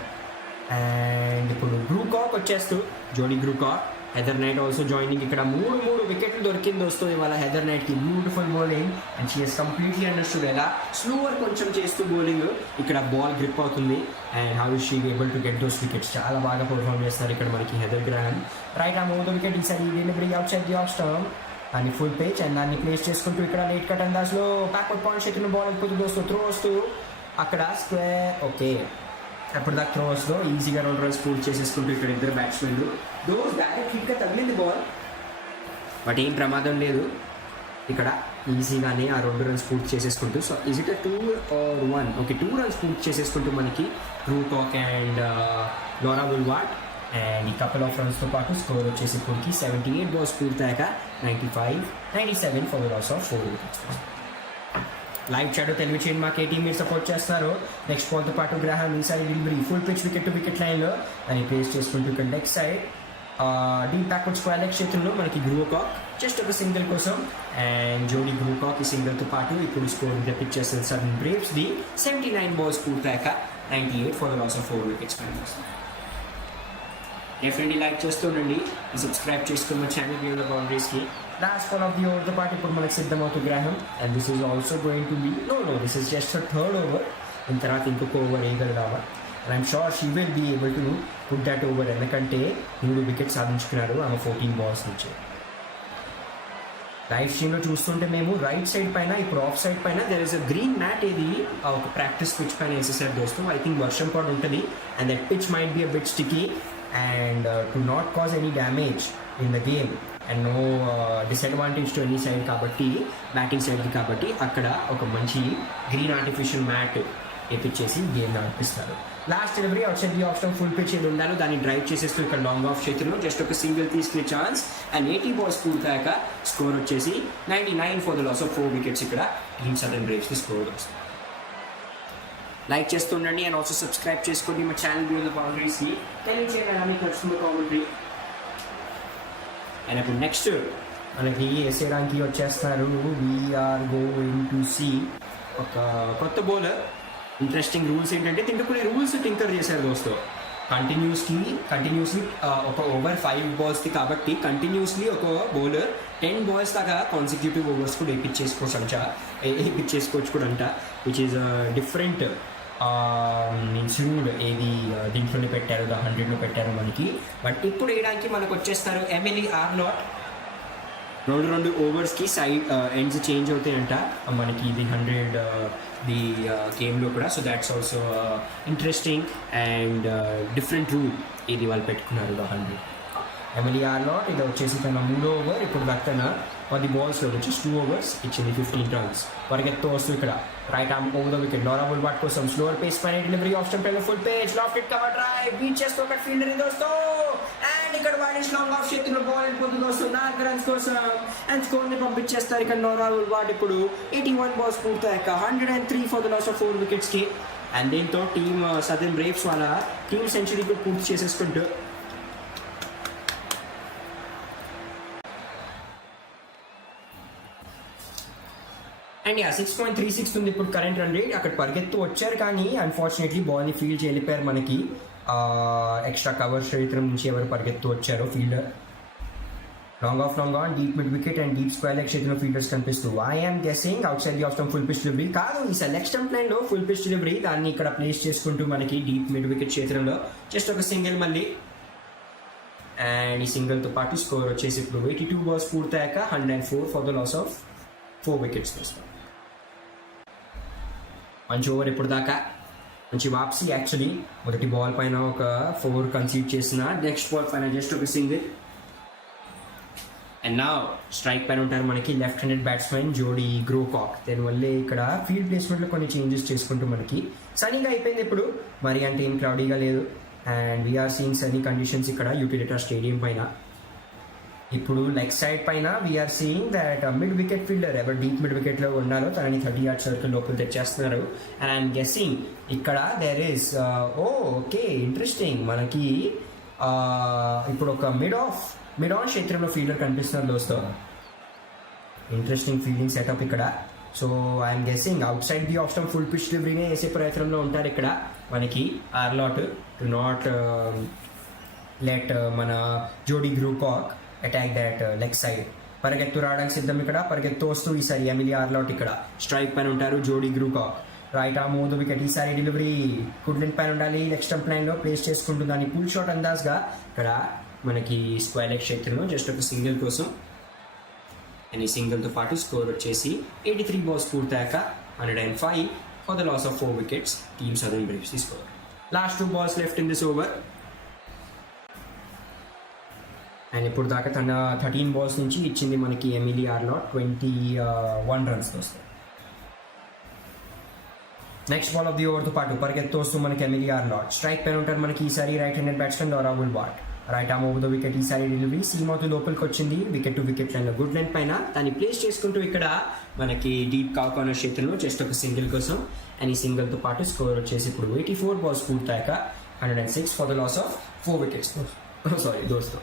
అండ్ ఇప్పుడు Grewcock వచ్చేస్తూ Jodie Grewcock. Heather Knight also joining. ఇక్కడ మూడు వికెట్లు దొరికింది దోస్తో ఇవాళ హెదర్ నైట్కి. Beautiful bowling and she has completely understood ఎలా స్లోవర్ కొంచెం చేస్తూ బౌలింగ్ ఇక్కడ బాల్ గ్రిప్ అవుతుంది. And how is she able to get those wickets. చాలా బాగా పర్ఫామ్ చేస్తారు ఇక్కడ మనకి Heather Graham. Right arm over the wicket, ఈసారి delivery outside the off stump దాన్ని ఫుల్ పేచ్ అండ్ దాన్ని ప్లేస్ చేసుకుంటూ ఇక్కడ లేట్ కట్ అందాజ్లో బ్యాక్వర్డ్ పాయింట్ చేతున్న బాల్ వెళ్ళిపోతుంది దోస్తూ. త్రో వస్తూ అక్కడ స్క్వేర్. ఓకే, అప్పుడు దాకా త్రో వస్తూ ఈజీగా 2 runs పూర్తి చేసేసుకుంటూ ఇక్కడ ఇద్దరు బ్యాట్స్మెన్లు. డైరెక్ట్ హిట్గా తగిలింది బాల్, బట్ ఏం ప్రమాదం లేదు ఇక్కడ. ఈజీగానే ఆ 2 రన్స్ పూర్తి చేసేసుకుంటూ, so is it 2 or 1? Okay, 2 runs పూర్తి చేసేసుకుంటూ మనకి Grewcock and Laura Wolvaardt and ఈ కపుల్ ఆఫ్ రన్స్తో పాటు స్కోర్ వచ్చేసి ఇప్పటికి 78 బాల్స్ పూర్తయ్యాక 97 for the loss of 4 wickets. Live షాడో తెలుగు చేయండి, మాకు ఏ టీం మీరు సపోర్ట్ చేస్తారు. నెక్స్ట్ బాల్తో పాటు గ్రాహం ఈసారి delivery full pitch wicket to wicket లైన్లో అని ప్లేస్ చేసుకుంటూ ఇక్కడ leg side deep backward square leg క్షేత్రంలో మనకి గ్రూకాక్ జస్ట్ ఒక సింగిల్ కోసం అండ్ జోడీ గ్రూకాక్ ఈ సింగిల్తో పాటు ఇప్పుడు స్కోర్ పిచ్ చేస్తుంది సదర్న్ బ్రేవ్స్ది 79 బాల్స్ పూర్తయ్యాక 98 for the loss of 4 wickets. Definitely like చేస్తూ ఉండండి, సబ్స్క్రైబ్ చేసుకుని మా ఛానల్ బియాండ్ ద బౌండరీస్కి. లాస్ట్ బాల్ ఆఫ్ ది ఓవర్తో పాటు ఇప్పుడు మనకి సిద్ధమవుతుంది Graham and this is also going to be this is just third over. దీని తర్వాత ఇంకొక ఓవర్ వేయగలరావా and I'm sure she will be able to put that over, ఎందుకంటే 3 వికెట్స్ సాధించుకున్నారు ఆమె 14 బాల్స్ నుంచి. లైవ్ స్ట్రీమ్లో చూస్తుంటే మేము రైట్ సైడ్ పైన ఇప్పుడు ఆఫ్ సైడ్ పైన there is a green mat, ఇది ఒక ప్రాక్టీస్ పిచ్ పైన వేసేసారు దోస్తు. ఐ థింక్ వర్షం కూడా ఉంటుంది and that pitch might be a bit sticky and to not cause any damage in the game and no disadvantage to any side కాబట్టి batting సైడ్కి కాబట్టి అక్కడ ఒక మంచి గ్రీన్ ఆర్టిఫిషియల్ మ్యాట్ వేపించేసి గేమ్ నడిపిస్తారు. Last delivery outside the off stump full pitch ఏది ఉండాలో దాన్ని డ్రైవ్ చేసేస్తూ ఇక్కడ లాంగ్ ఆఫ్ చేతిలో జస్ట్ ఒక సింగిల్ తీసుకునే ఛాన్స్ అండ్ 80 బాల్స్ పూర్తయ్యాక స్కోర్ వచ్చేసి 99 for the loss of 4 wickets. ఇక్కడ టీమ్ సదర్న్ బ్రేవ్స్కి స్కోర్ వస్తుంది. లైక్ చేస్తుండండి అండ్ ఆల్సో సబ్స్క్రైబ్ చేసుకోండి మా ఛానల్ బియాండ్ ద బౌండరీస్కి. తెలియచేయాలని మీకు వచ్చిన కామెంటరీ. అండ్ ఇప్పుడు నెక్స్ట్ మనకి వేసేయడానికి వచ్చేస్తున్నారు. వీఆర్ గోయింగ్ టు సీ ఒక కొత్త బౌలర్. ఇంట్రెస్టింగ్ రూల్స్ ఏంటంటే దీంట్లో కొన్ని రూల్స్ టింకర్ చేశారు దోస్తో. కంటిన్యూస్లీ ఒక ఓవర్ 5 బాల్స్ది కాబట్టి కంటిన్యూస్లీ ఒక బౌలర్ 10 బాల్స్ దాకా కాన్సిక్యూటివ్ ఓవర్స్ కూడా వేయించేసుకోవచ్చు కూడా అంట, which is different means rule. ఏది దీంట్లోనే పెట్టారు, 100లో పెట్టారు మనకి. బట్ ఇప్పుడు వేయడానికి మనకు వచ్చేస్తారు ఎమిలీ ఆర్నాట్. 2 ఓవర్స్కి సైడ్ ఎండ్స్ చేంజ్ అవుతాయంట మనకి ఇది 100 ది గేమ్లో కూడా. So that's also interesting and different rule ఇది వాళ్ళు పెట్టుకున్నారు 100. ఎమిలీ ఆర్నాట్ ఇది వచ్చేసి తన 3వ ఓవర్. ఇప్పుడు తన 10 బాల్స్లో వచ్చేసి 2 ఓవర్స్ ఇచ్చింది 15 రన్స్. పరిగెత్తు వస్తుంది ఇక్కడ right arm over the wicket. Laura Wolvaardt కోసం స్లోవర్ పేస్ పైన delivery off stump full pitch loft it cover drive beat చేస్తూ ఒక ఫీల్డర్ దోస్తో అండ్ ఇక్కడ వాడిష్ లాంగ్ ఆఫ్ చేతిలో బాల్ వెళ్ళిపోతుంది దోస్తు 4 రన్స్ కోసం అండ్ స్కోర్ని పంపించేస్తారు ఇక్కడ లోరా బుల్వార్డ్. ఇప్పుడు 81 బాల్స్ పూర్తయ్యాక 103 ఫర్ ద లాస్ ఆఫ్ 4 వికెట్స్కి. అండ్ దీంతో టీమ్ సదర్న్ బ్రేవ్స్ వాళ్ళ టీమ్ సెంచరీ కూడా పూర్తి చేసేసుకుంటూ అండ్ 6.36 ఉంది ఇప్పుడు కరెంట్ రన్ రేట్. అక్కడ పరిగెత్తు వచ్చారు కానీ అన్ఫార్చునేట్లీ బాల్ని ఫీల్డ్ చేయలేపారు మనకి. ఎక్స్ట్రా కవర్ క్షేత్రం నుంచి ఎవరు పరిగెత్తు వచ్చారో fielder. Long on deep mid wicket and deep square leg క్షేత్రంలో ఫీల్డర్స్ కనిపిస్తూ I'm guessing outside the off stump full pitch delivery కాదు, ఈ సెలెక్ట్ స్టంప్ లైన్లో ఫుల్ పిచ్ డెలివరీ. దాన్ని ఇక్కడ ప్లేస్ చేసుకుంటూ మనకి డీప్ మిడ్ వికెట్ క్షేత్రంలో జస్ట్ ఒక సింగిల్ మళ్ళీ అండ్ ఈ సింగిల్తో పాటు స్కోర్ వచ్చేసి ఇప్పుడు 82 బాల్స్ పూర్తయ్యాక 104 for the loss of 4 wickets వస్తాం. మంచి ఓవర్ ఇప్పుడు దాకా, మంచి వాప్సీ. యాక్చువల్లీ మొదటి బాల్ పైన ఒక 4 కన్సీడ్ చేసిన, నెక్స్ట్ బాల్ పైన జస్ట్ ఒక సింగిల్. అండ్ నా స్ట్రైక్ పైన ఉంటారు మనకి లెఫ్ట్ హ్యాండెడ్ బ్యాట్స్మెన్ జోడీ గ్రూకాక్. దానివల్లే ఇక్కడ ఫీల్డ్ ప్లేస్మెంట్లో కొన్ని చేంజెస్ చేసుకుంటూ మనకి సన్నీగా అయిపోయింది ఇప్పుడు, మరి అంటే ఏం క్లౌడీగా లేదు. And we're seeing sunny conditions ఇక్కడ యూటిలిటా స్టేడియం పైన. ఇప్పుడు లెగ్ సైడ్ పైన we're seeing that mid wicket fielder ఎవరు డీప్ మిడ్ వికెట్లో ఉండాలో తనని 30 యార్డ్ సర్కిల్ లోపల తెచ్చేస్తున్నారు. అండ్ ఐఎమ్ గెస్సింగ్ ఇక్కడ దెర్ ఈస్ ఓకే ఇంట్రెస్టింగ్ మనకి ఇప్పుడు ఒక మిడ్ ఆన్ క్షేత్రంలో ఫీల్డర్ కనిపిస్తున్నారు దోస్తో. ఇంట్రెస్టింగ్ ఫీల్డింగ్ సెటప్ ఇక్కడ. So I'm guessing outside the off stump full pitch డెలివరీనే వేసే ప్రయత్నంలో ఉంటారు ఇక్కడ మనకి ఆర్లాట్. టు నాట్ లెట్ మన జోడీ గ్రూకాక్ అటాక్ దట్ లెగ్ సైడ్. పరిగెత్తు రావడానికి సిద్ధం ఇక్కడ, పరిగెత్తు వస్తూ ఈసారి ఎమిలీ ఆర్లాట్ ఇక్కడ స్ట్రైక్ పైన ఉంటారు Jodie Grewcock. Right arm over the wicket. ఈసారి డెలివరీ గుడ్లెండ్ పైన ఉండాలి, నెక్స్ట్ స్టంప్ లైన్లో ప్లేస్ చేసుకుంటుంది దాన్ని పుల్ షాట్ అందాజ్గా ఇక్కడ మనకి స్క్వేర్ లెగ్ క్షేత్రంలో జస్ట్ ఒక సింగిల్ కోసం. అండ్ ఈ సింగిల్తో పాటు స్కోర్ వచ్చేసి 83 బాల్స్ పూర్తయ్యాక 105 for the loss of 4 wickets. Team Southern Braves the score. Last 2 balls left in this over. And ఇప్పుడు దాకా తన 13 balls నుంచి ఇచ్చింది మనకి ఎమిలీ ఆర్లాట్ 21 runsతో వస్తాయి. నెక్స్ట్ బాల్ ఆఫ్ ది ఓవర్తో పాటు పరిగెత్తు వస్తూ మనకి ఎమిలీ ఆర్లాట్. స్ట్రైక్ పైన ఉంటారు మనకి ఈసారి right handed batsmen Laura Wolvaardt. Right arm over the wicket ఈసారి డెలివరీ సీమౌత్ లోపలికి వచ్చింది. వికెట్ టు వికెట్ లైన్లో గుడ్ లైన్ పైన దాన్ని ప్లేస్ చేసుకుంటూ ఇక్కడ మనకి డీప్ కార్నర్ క్షేత్రంలో జస్ట్ ఒక సింగిల్ కోసం. అండ్ ఈ సింగిల్తో పాటు స్కోర్ వచ్చేసి ఇప్పుడు 84 balls పూర్తయ్యాక 106 for the loss of 4 wickets. Sorry దోస్తో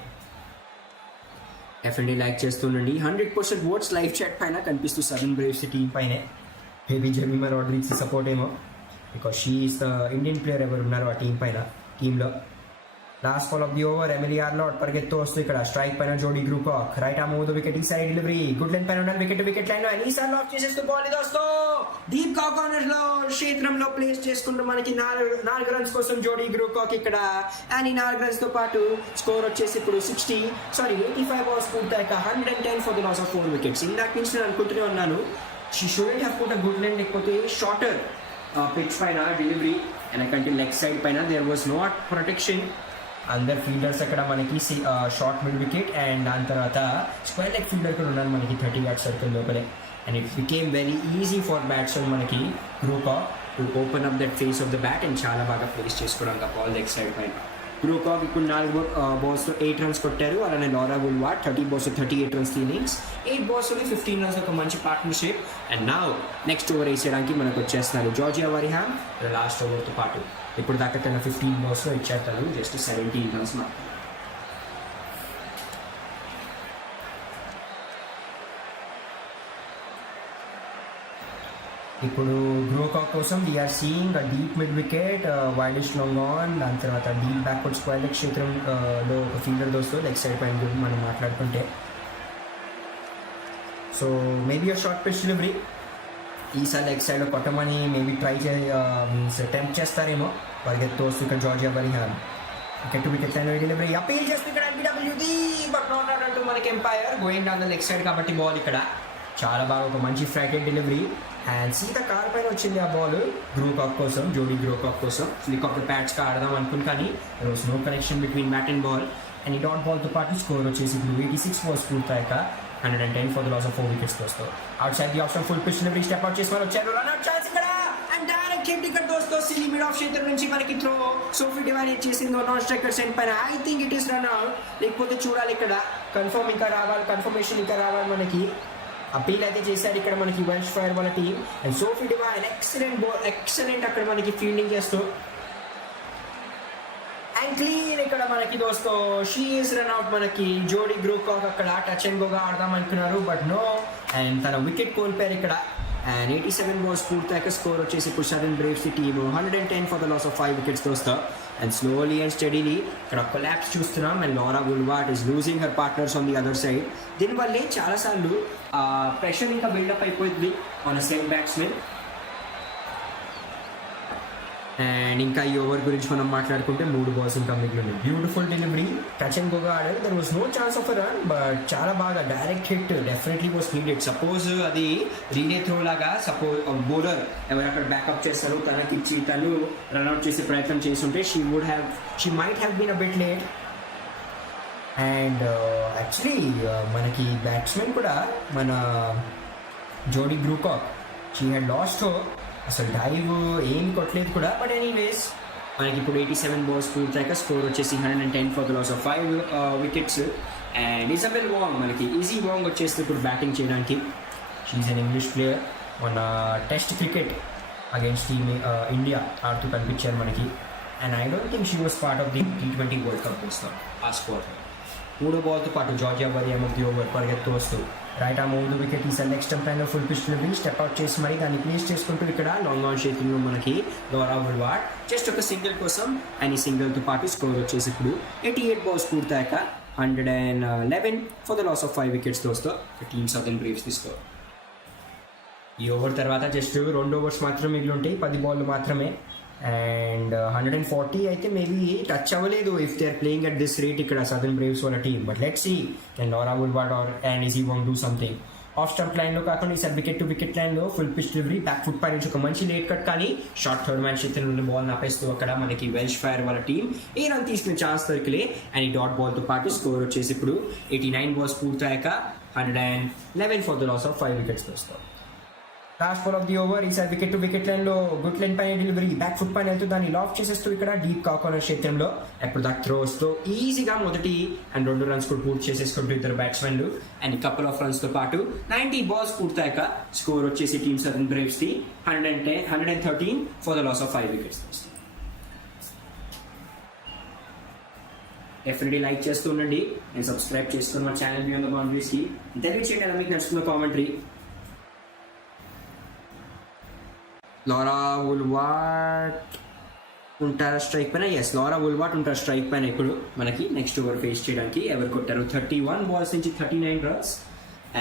ఎఫ్ఎండి లైక్ చేస్తుండండి. 100% ఓట్స్ లైవ్ చాట్ పైన కనిపిస్తూ సదర్న్ బ్రేవ్స్ టీం పైనే. మేబీ జమీమా రాడ్రిగ్స్ సపోర్ట్ ఏమో, because she is the Indian player ఎవరు ఉన్నారు ఆ టీంలో. Last ball of the over Emily Arlott పరిగెత్తు వస్తూ ఇక్కడ స్ట్రైక్ పైన Jodie Grewcock. Right arm over the wicket ఈ సైడ్ డెలివరీ గుడ్ లైన్ పైన ఉండాలి. వికెట్ వికెట్ లైన్ లో ఈసారి లాక్ చేసేస్తూ బాల్ దోస్తో డీప్ కార్నర్ లో క్షేత్రంలో ప్లేస్ చేసుకుంటూ మనకి 4 runs కోసం జోడీ గ్రూకాక్ ఇక్కడ. అండ్ ఈ 4 runs తో పాటు స్కోర్ వచ్చేసి ఇప్పుడు 85 balls పూర్తయ్యాక 110 for the loss of 4 wickets. ఇందాక నుంచి నేను అనుకుంటూనే ఉన్నాను she shouldn't have put a good line, లేకపోతే షార్టర్ పిచ్ పైన డెలివరీ ఎందుకంటే లెగ్ సైడ్ పైన దేర్ వాజ్ నాట్ ప్రొటెక్షన్. అందరు ఫీల్డర్స్ అక్కడ మనకి షార్ట్ మిడ్ వికెట్ అండ్ దాని తర్వాత స్క్వేర్ లెగ్ ఫీల్డర్ కూడా ఉన్నారు మనకి 30 yard సర్కిల్ లోపలే. And it became very easy for batsmen మనకి Grewcock to open up that face of the bat and చాలా బాగా ప్లేస్ చేసుకోవడానికి ఆ బాల్ లెగ్ సైడ్ పైన. గ్రూకాక్ ఇప్పుడు 4 balls-తో 8 runs కొట్టారు. అలానే లారా వుల్వార్ట్ 30 balls-తో 38 runs ఇన్నింగ్స్, 8 balls-తో 15 runs ఒక మంచి partnership. And now next over వేసేయడానికి మనకు వచ్చేస్తున్నారు జార్జియా వరిహామ్ లాస్ట్ ఓవర్తో పాటు. ఇప్పుడు దాకా తన 15 balls-లో ఇచ్చారు తను జస్ట్ 17 runs మాత్రం. ఇప్పుడు గ్రోకాక్ కోసం we're seeing a deep mid wicket, wideish long on, దాని తర్వాత డీప్ బ్యాక్వర్డ్ స్క్వేర్ లెగ్ క్షేత్రంలో ఒక ఫీల్డర్ దోస్తూ లెగ్ సైడ్ పైన గురించి మనం మాట్లాడుకుంటే. So maybe a short pitch delivery ఈసారి లెగ్ సైడ్లో కొట్టమని మేబీ మీన్స్ అటెంప్ట్ చేస్తారేమో. పరిగెత్తు వస్తూ ఇక్కడ Georgia Wareham wicket to wicket line delivery appeal చేస్తూ ఇక్కడ ఎల్బిడబ్ల్యూడి బట్ నాట్ అవుట్ అంటూ మనకి umpire going down the leg side కాబట్టి బాల్ ఇక్కడ చాలా బాగా ఒక మంచి ఫ్రాకెట్ డెలివరీ. అండ్ సీత కార్ పైన వచ్చింది ఆ బాల్ గ్రోకాక్ కోసం, జోడీ గ్రోకాక్ కోసం. హెలికాప్టర్ ప్యాచ్గా ఆడదాం అనుకుని కానీ there was no connection between bat and ball. And ఈ డాట్ బాల్తో పాటు స్కోర్ వచ్చేసి ఇప్పుడు 86 balls పూర్తయ్యాక 110 for the loss of 4 wickets దోస్తో. Outside the option full pitch delivery step out చేసి వచ్చారు. రన్ అవుట్ ఛాన్స్ ఇక్కడ అండ్ డైరెక్ట్ హిట్ ఇక్కడ దోస్తో సిలీ మిడ్ ఆఫ్ క్షేత్రం నుంచి మనకి త్రో. సోఫీ డివైన్ ఇచ్చేసింది నాన్ స్ట్రైకర్ సెండ్ పైన. I think it is run out, లేకపోతే చూడాలి ఇక్కడ కన్ఫర్మేషన్ ఇంకా రావాలి మనకి. అపీల్ అయితే చేశారు ఇక్కడ మనకి వెల్ష్ ఫైర్ వాళ్ళ team. And Sophie Devine excellent అక్కడ మనకి ఫీల్డింగ్ చేస్తూ అండ్ క్లీన్ ఇక్కడ మనకి దోస్తో షీఈస్ రన్ అవుట్. మనకి జోడీ గ్రూకాక్ అక్కడ టచ్ అండ్ గోగా ఆడదాం అనుకున్నారు బట్ నో. అండ్ తన వికెట్ కోల్పోయారు ఇక్కడ. అండ్ 87 balls పూర్తయ్యాక స్కోర్ వచ్చేసి ఇప్పుడు Southern Braves team 110 for the loss of 5 wickets దోస్తో. అండ్ స్లోలీ అండ్ స్టడీలీ ఇక్కడ కొలాప్స్ చూస్తున్నాం. And Laura Wolvaardt is losing her partners on the other side. దీనివల్లే చాలాసార్లు ప్రెషర్ ఇంకా బిల్డప్ అయిపోయింది మన సెట్ బ్యాట్స్మెన్. అండ్ ఇంకా ఈ ఓవర్ గురించి మనం మాట్లాడుకుంటే 3 balls ఇంకా మిగిలింది. బ్యూటిఫుల్ డెలివరీ టచ్ అండ్ గోగా ఆడారు. There was no chance of a run but చాలా బాగా direct hit definitely was needed. Suppose అది రీలే త్రో లాగా సపోజ్ బౌలర్ ఎవరు అక్కడ బ్యాకప్ చేస్తారు తనకి ఇచ్చి తను రన్అట్ చేసే ప్రయత్నం చేస్తుంటే she might have been a bit late. And actually మనకి బ్యాట్స్మెన్ కూడా మన జోడీ గ్రూకాక్ షీ హ్యాడ్ లాస్ట్ అసలు డైవ్ ఏం కొట్టలేదు కూడా. బట్ ఎనీవేస్ మనకి ఇప్పుడు 87 balls పూర్తయ్యాక స్కోర్ వచ్చేసి 110 for the loss of 5 wickets. And Isabel Wong మనకి ఈజీ వాంగ్ వచ్చేస్తే ఇప్పుడు బ్యాటింగ్ చేయడానికి. She's an English player. మన test cricket against team India ఆడుతూ కనిపించారు మనకి. And I don't think she was part of the T20 world cup వస్తాం ఆ స్కోర్. 3 balls-తో పాటు Georgia Wareham off the over పరిగెత్తు వస్తూ right arm over the wicket ఈసారి next time full pitch delivery step out చేసి మరి దాన్ని ప్లేస్ చేసుకుంటూ ఇక్కడ లాంగ్ ఆన్ షేకింగ్లో మనకి లారా వుల్వార్ట్ జస్ట్ ఒక సింగిల్ కోసం. అండ్ ఈ సింగిల్తో పాటు స్కోర్ వచ్చేసి ఇప్పుడు 88 balls పూర్తయ్యాక 111 for the loss of 5 wickets దోస్తో టీమ్ సదర్న్ బ్రేవ్స్ తీసుకో. ఈ ఓవర్ తర్వాత జస్ట్ 2 overs మాత్రమే మిగిలి ఉంటాయి, 10 balls మాత్రమే. అండ్ 140 అయితే మేబీ టచ్ అవ్వలేదు if they are playing at this rate ఇక్కడ సదర్న్ బ్రేవ్స్ వాళ్ళ team. But let's see can Laura Wolvaardt or and Issy Wong do something. Off stump లైన్లో కాకుండా ఈసారి వికెట్ టు వికెట్ లైన్లో full pitch delivery, back foot పై నుంచి ఒక మంచి లేట్ కట్, కానీ షార్ట్ థర్డ్ మ్యాన్ చేతుల నుండి బాల్ నాపేస్తూ అక్కడ మనకి వెల్ష్ ఫైర్ వాళ్ళ టీం ఏ రన్ తీసుకునే ఛాన్స్ దొరికిలే. అండ్ ఈ డాట్ బాల్తో పాటు స్కోర్ వచ్చేసి ఇప్పుడు 89 balls పూర్తయ్యాక 111 for the loss of 5 wickets వస్తారు. Last ball of the over, ఈసారి వికెట్ టు వికెట్ లైన్లో గుడ్ లైన్ పైన డెలివరీ, బ్యాక్ ఫుట్ పైన వెళ్తూ దాన్ని లాఫ్ చేసేస్తూ ఇక్కడ డీప్ కార్నర్ క్షేత్రంలో ఎప్పుడు దాకా త్రోస్తో ఈజీగా మొదటి అండ్ 2 runs కూడా పూర్తి చేసేసుకుంటూ ఇద్దరు బ్యాట్స్మెన్లు. అండ్ కపుల్ ఆఫ్ రన్స్తో పాటు 90 balls పూర్తయ్యాక స్కోర్ వచ్చేసి టీమ్ సదర్న్ బ్రేవ్స్ది 113 for the loss of 5 wickets. Definitely like చేస్తూ ఉండండి అండ్ సబ్స్క్రైబ్ చేసుకుని మా ఛానల్ బియాండ్ ద బౌండరీస్కి తెలియచేయండి ఎలా మీకు నచ్చుతున్న కామెంటరీ. లారా వుల్వాట్ ఉంటారా స్ట్రైక్ పైన? ఎస్, లారా వుల్వాట్ ఉంటారు స్ట్రైక్ పైన ఇప్పుడు మనకి నెక్స్ట్ ఓవర్ ఫేస్ చేయడానికి. ఎవరు కొట్టారు? 31 balls నుంచి 39 runs.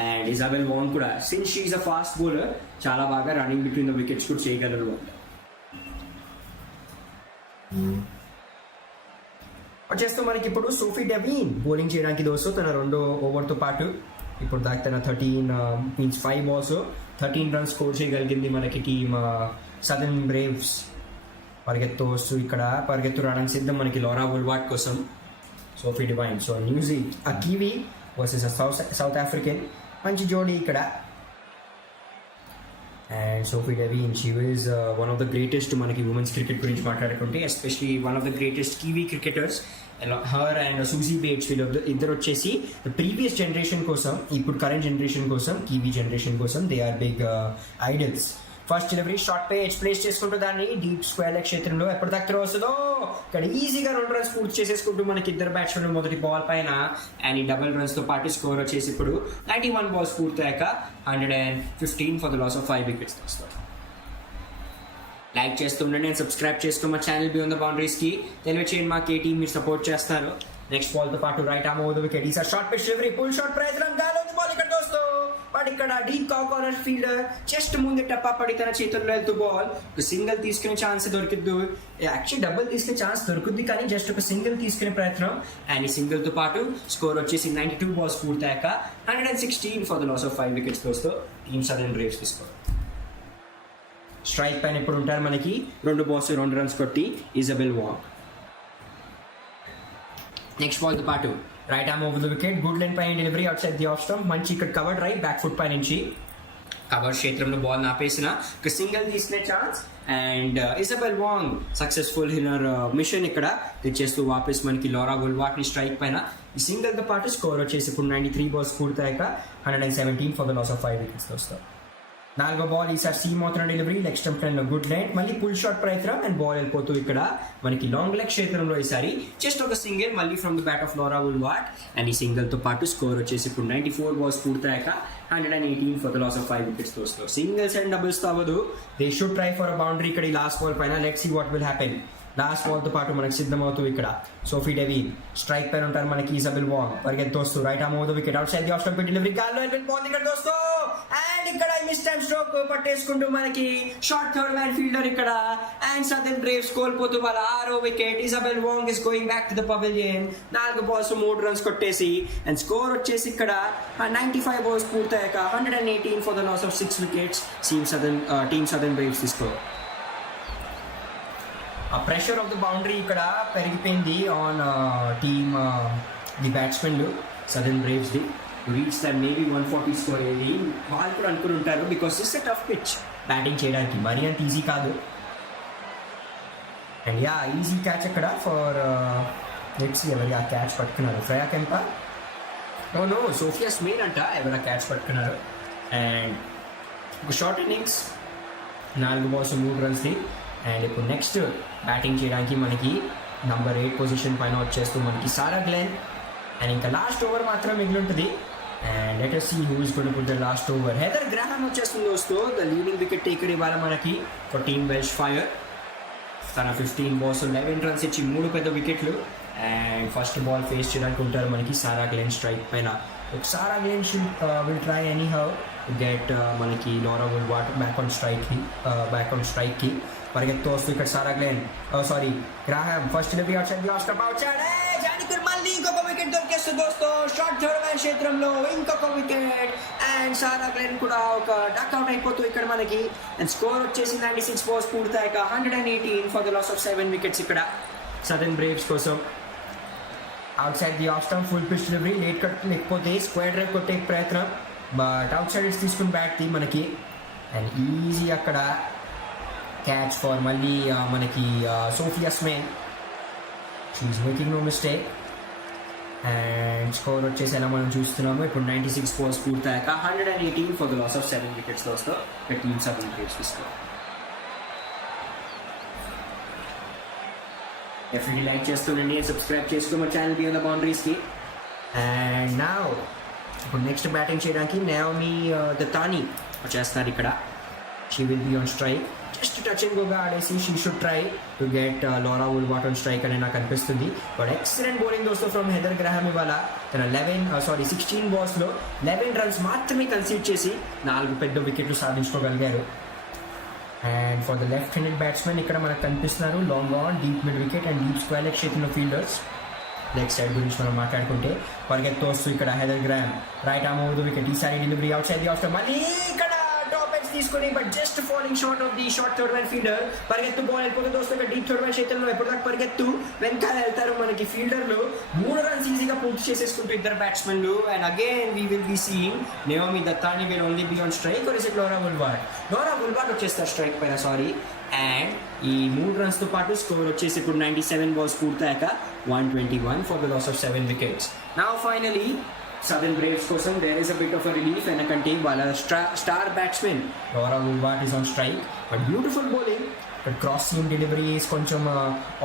అండ్ ఇజాబెల్ వాంగ్ కూడా since she is a fast bowler చాలా బాగా రన్నింగ్ బిట్వీన్ ద వికెట్స్ కూడా చేయగలరు. వచ్చేస్తూ మనకి ఇప్పుడు సోఫీ డెవిన్ బౌలింగ్ చేయడానికి దోస్తు తన 2వ ఓవర్తో పాటు ఇప్పుడు దాకా తన 5 balls 13 runs స్కోర్ చేయగలిగింది మనకి టీమ్ సదర్న్ బ్రేవ్స్. పరిగెత్తు వస్తూ ఇక్కడ పరిగెత్తు రావడానికి సిద్ధం మనకి లారా వుల్వాట్ కోసం సోఫీ డివైన్. సో న్యూజిలాండ్ ఆ కివీ వర్సెస్ సౌత్ ఆఫ్రికన్ మంచి జోడీ ఇక్కడ. And Sophie Devine she is one of the greatest మనకి ఉమెన్స్ క్రికెట్ గురించి మాట్లాడుకుంటే especially one of the greatest Kiwi cricketers. Her and Suzie Bates ఇద్దరు వచ్చేసి ప్రీవియస్ జనరేషన్ కోసం ఇప్పుడు కరెంట్ జనరేషన్ కోసం కివీ జనరేషన్ కోసం they are big idols. First delivery short పై ఎడ్జ్ ప్లేస్ చేసుకుంటూ దాన్ని డీప్ స్క్వేర్ లెగ్ క్షేత్రంలో ఎప్పటిదాకా త్రో వస్తుందో ఇక్కడ ఈజీగా 2 runs పూర్తి చేసేసుకుంటూ మనకి ఇద్దరు బ్యాట్స్మెన్ మొదటి బాల్ పైన అండ్ ఈ డబుల్ రన్స్తో పాటు స్కోర్ వచ్చేసి ఇప్పుడు 91 balls పూర్తయ్యాక 115 for the loss of 5 wickets వస్తారు. లైక్ చేస్తుండండి అండ్ సబ్స్క్రైబ్ చేసుకుని మా ఛానల్ బియాండ్ ద బౌండరీస్కి తెలియచేయండి మాకు ఏ టీం మీరు సపోర్ట్ చేస్తారు. నెక్స్ట్ బాల్తో పాటు right arm over the wicket, ఈసారి short pitch delivery pull shot ప్రయత్నం, గాలోంచి బాల్ ఇక్కడ దోస్తూ బట్ ఇక్కడ డీప్ కార్నర్ ఫీల్డర్ జస్ట్ ముందు టప్పా పడి తన చేతుల్లో వెళ్తూ బాల్ ఒక సింగిల్ తీసుకునే ఛాన్స్ దొరికిద్దు. యాక్చువల్లీ డబుల్ తీసుకునే ఛాన్స్ దొరుకుద్ది కానీ జస్ట్ ఒక సింగిల్ తీసుకునే ప్రయత్నం. అండ్ ఈ సింగిల్తో పాటు స్కోర్ వచ్చేసి 92 balls పూర్తయ్యాక 116 for the loss of 5 wickets దోస్తూ టీమ్ సదర్న్ బ్రేవ్స్ తీసుకోవాలి. స్ట్రైక్ పైన ఇప్పుడు ఉంటారు మనకి 2 balls 2 runs కొట్టి ఇజబెల్ వాంగ్. నెక్స్ట్ బాల్తో పాటు right arm over the wicket, good line పైన delivery outside the off stump, మంచి ఇక్కడ కవర్డ్ రైట్ బ్యాక్ ఫుట్ పై నుంచి కవర్ క్షేత్రంలో బాల్ నాపేసిన ఒక సింగిల్ తీసుకునే chance. And Isabel Wong successful inner mission ఇక్కడ తెచ్చేస్తూ వాపస్ మనకి లారా వుల్వాట్ని స్ట్రైక్ పైన ఈ సింగిల్తో పాటు స్కోర్ వచ్చేసి ఇప్పుడు 93 balls పూర్తయ్యాక 117 for the loss of 5 wickets వస్తారు. 4వ బాల్ ఈసారి సీ మోత్రం డెలివరీ లెగ్ స్టంప్ లైన్లో గుడ్ లైన్, మళ్ళీ పుల్ షాట్ ప్రయత్నం అండ్ బాల్ వెళ్ళిపోతూ ఇక్కడ మనకి లాంగ్ లెగ్ క్షేత్రంలో ఈసారి జస్ట్ ఒక సింగిల్ మళ్ళీ from the bat of Laura Wolvaardt. And ఈ సింగిల్తో పాటు స్కోర్ వచ్చేసి ఇప్పుడు 94 balls పూర్తయ్యాక 118 for the loss of 5 wickets వస్తారు. సింగిల్స్ అండ్ డబుల్స్ అవ్వదు, they should try for a boundary ఇక్కడ ఈ లాస్ట్ బాల్ పైన. Let's see what will happen. Last బాల్తో పాటు మనకి సిద్ధమవుతూ ఇక్కడ సోఫీ డెవిన్ స్ట్రైక్ పైన ఉంటారు మనకి ఇజబెల్ వాంగ్ పరిగెత్తు వస్తూ right arm over the wicket outside the off stump delivery, గాల్లో బాల్ ఇక్కడ దోస్తూ అండ్ ఇక్కడ మిస్ టైమ్ స్ట్రోక్ పట్టేసుకుంటూ మనకి షార్ట్ థర్డ్ మ్యాన్ ఫీల్డర్ ఇక్కడ అండ్ సదర్న్ బ్రేవ్స్ కోల్పోతూ వాళ్ళ 6వ wicket. Isabel Wong is going back to the pavilion. 4 balls 3 runs కొట్టేసి అండ్ స్కోర్ వచ్చేసి ఇక్కడ 95 balls పూర్తయ్యాక 118 for the loss of 6 wickets. Team Southern Braves తీసుకో. ఆ ప్రెషర్ ఆఫ్ ద బౌండరీ ఇక్కడ పెరిగిపోయింది ఆన్ టీమ్ ది బ్యాట్స్మెన్లు సదర్న్ బ్రేవ్స్ది. రీచ్ ద మేబీ 140 స్కోర్ అయ్యేది వాళ్ళు కూడా అనుకుని ఉంటారు because it's a tough pitch batting చేయడానికి, మరీ అంత ఈజీ కాదు. అండ్ యా ఈజీ క్యాచ్ అక్కడ ఫర్ లెట్స్ ఎవరి ఆ క్యాచ్ పట్టుకున్నారు, ఫ్రయా కెంపా నో సోఫియా స్మెయిన్ అంట ఎవరు ఆ క్యాచ్ పట్టుకున్నారు. అండ్ ఒక షార్ట్ ఇన్నింగ్స్ 4 balls 3 runsని. అండ్ ఇప్పుడు నెక్స్ట్ బ్యాటింగ్ చేయడానికి మనకి నంబర్ 8 పొజిషన్ పైన వచ్చేస్తూ మనకి సారా గ్లెన్. అండ్ ఇంకా లాస్ట్ ఓవర్ మాత్రం మిగిలి ఉంటుంది. And let us see who is going to put the last over. Heather Graham వచ్చేస్తుంది దోస్తు, ద లీడింగ్ వికెట్ టేకర్ ఇవాళ మనకి ఫర్ టీమ్ వెల్ష్ ఫైర్. తన 15 balls 11 runs ఇచ్చి 3 పెద్ద వికెట్లు. అండ్ ఫస్ట్ బాల్ ఫేస్ చేయడానికి ఉంటారు మనకి సారా గ్లెన్ స్ట్రైక్ పైన. Sara Glenn will try anyhow get మనకి లారా వుల్వాట్ బ్యాక్ ఆన్ స్ట్రైక్కి పరిగెత్తు వస్తూ ఇక్కడ Sara Glenn Graham first delivery outside the off stump outside జానికర్ మళ్ళీ ఇంకొక వికెట్ దొరికేస్తుంది దోస్తో షార్ట్ థర్డ్ మ్యాన్ క్షేత్రంలో ఇంకొక వికెట్ అండ్ సారా గ్లెన్ కూడా ఒక డక్అవుట్ అయిపోతూ ఇక్కడ మనకి అండ్ స్కోర్ వచ్చేసి 96 balls పూర్తయ్యాక 118 for the loss of 7 wickets ఇక్కడ సదర్న్ బ్రేవ్స్ కోసం. Outside the off stump full pitch delivery late cut లేకపోతే స్క్వేర్ డ్రైవ్ కొట్టే ప్రయత్నం బట్ అవుట్ సైడ్ ఇట్స్ తీసుకుని బ్యాట్ ది మనకి అండ్ ఈజీ అక్కడ క్యాచ్ ఫర్ మళ్ళీ మనకి సోఫియా స్మెన్. She's making no mistake and score వచ్చేసి ఎలా మనం చూస్తున్నాము ఇప్పుడు 96 balls పూర్తయ్యాక 118 for the loss of 7 wickets దోస్తో టీమ్ సదర్న్ బ్రేవ్స్ తీసుకో. డెఫినెట్లీ లైక్ చేస్తుండండి, సబ్స్క్రైబ్ చేసుకో మా ఛానల్ బియాండ్ ద బౌండరీస్కి. అండ్ నా ఇప్పుడు నెక్స్ట్ బ్యాటింగ్ చేయడానికి నయోమి దత్తాని వచ్చేస్తారు ఇక్కడ. She will be on strike. Just touch and గోగా ఆడేసి she should try to get Laura Wolvaardt on strike అని నాకు అనిపిస్తుంది. బట్ ఎక్సలెంట్ బౌలింగ్ దోస్తో ఫ్రమ్ హెదర్ గ్రహామ్ ఇవాళ తన 16 balls-లో 11 runs మాత్రమే కన్సీడ్ చేసి 4 పెద్ద వికెట్లు సాధించుకోగలిగారు. And for the left handed batsmen ఇక్కడ మనకు కనిపిస్తున్నారు long on deep mid wicket and deep square leg shape ఉన్న ఫీల్డర్స్. లెగ్ సైడ్ గురించి మనం మాట్లాడుకుంటే పరిగెత్తు వస్తూ ఇక్కడ Heather Graham right arm over the wicket. ఈసారి delivery outside the off మళ్ళీ ఇక్కడ టాప్ ఎడ్జ్ తీసుకొని but just falling short of the short third man fielder. పరిగెత్తు బాల్ వెళ్ళిపోతే దోస్తు ఇక్కడ డీప్ థర్డ్ మ్యాన్ క్షేత్రంలో ఎప్పటిదాకా పరిగెత్తు వెనకాల వెళ్తారు మనకి ఫీల్డర్లు. 3 runs ఈజీగా పూర్తి చేసేసుకుంటూ ఇద్దరు బ్యాట్స్మెన్లు. And again we will be seeing Naomi Dattani will only be on strike or is it Laura Wolvaardt వచ్చేస్తారు స్ట్రైక్ పైన సారీ. అండ్ ఈ 3 runs-తో పాటు స్కోర్ వచ్చేసి ఇప్పుడు 97 balls పూర్తయ్యాక 121 for the loss of 7 wickets. Now finally Southern Braves కోసం there is a bit of a relief ఎందుకంటే వాళ్ళ star batsmen Laura Wolvaardt is on strike. But beautiful bowling but cross seam deliveries కొంచెం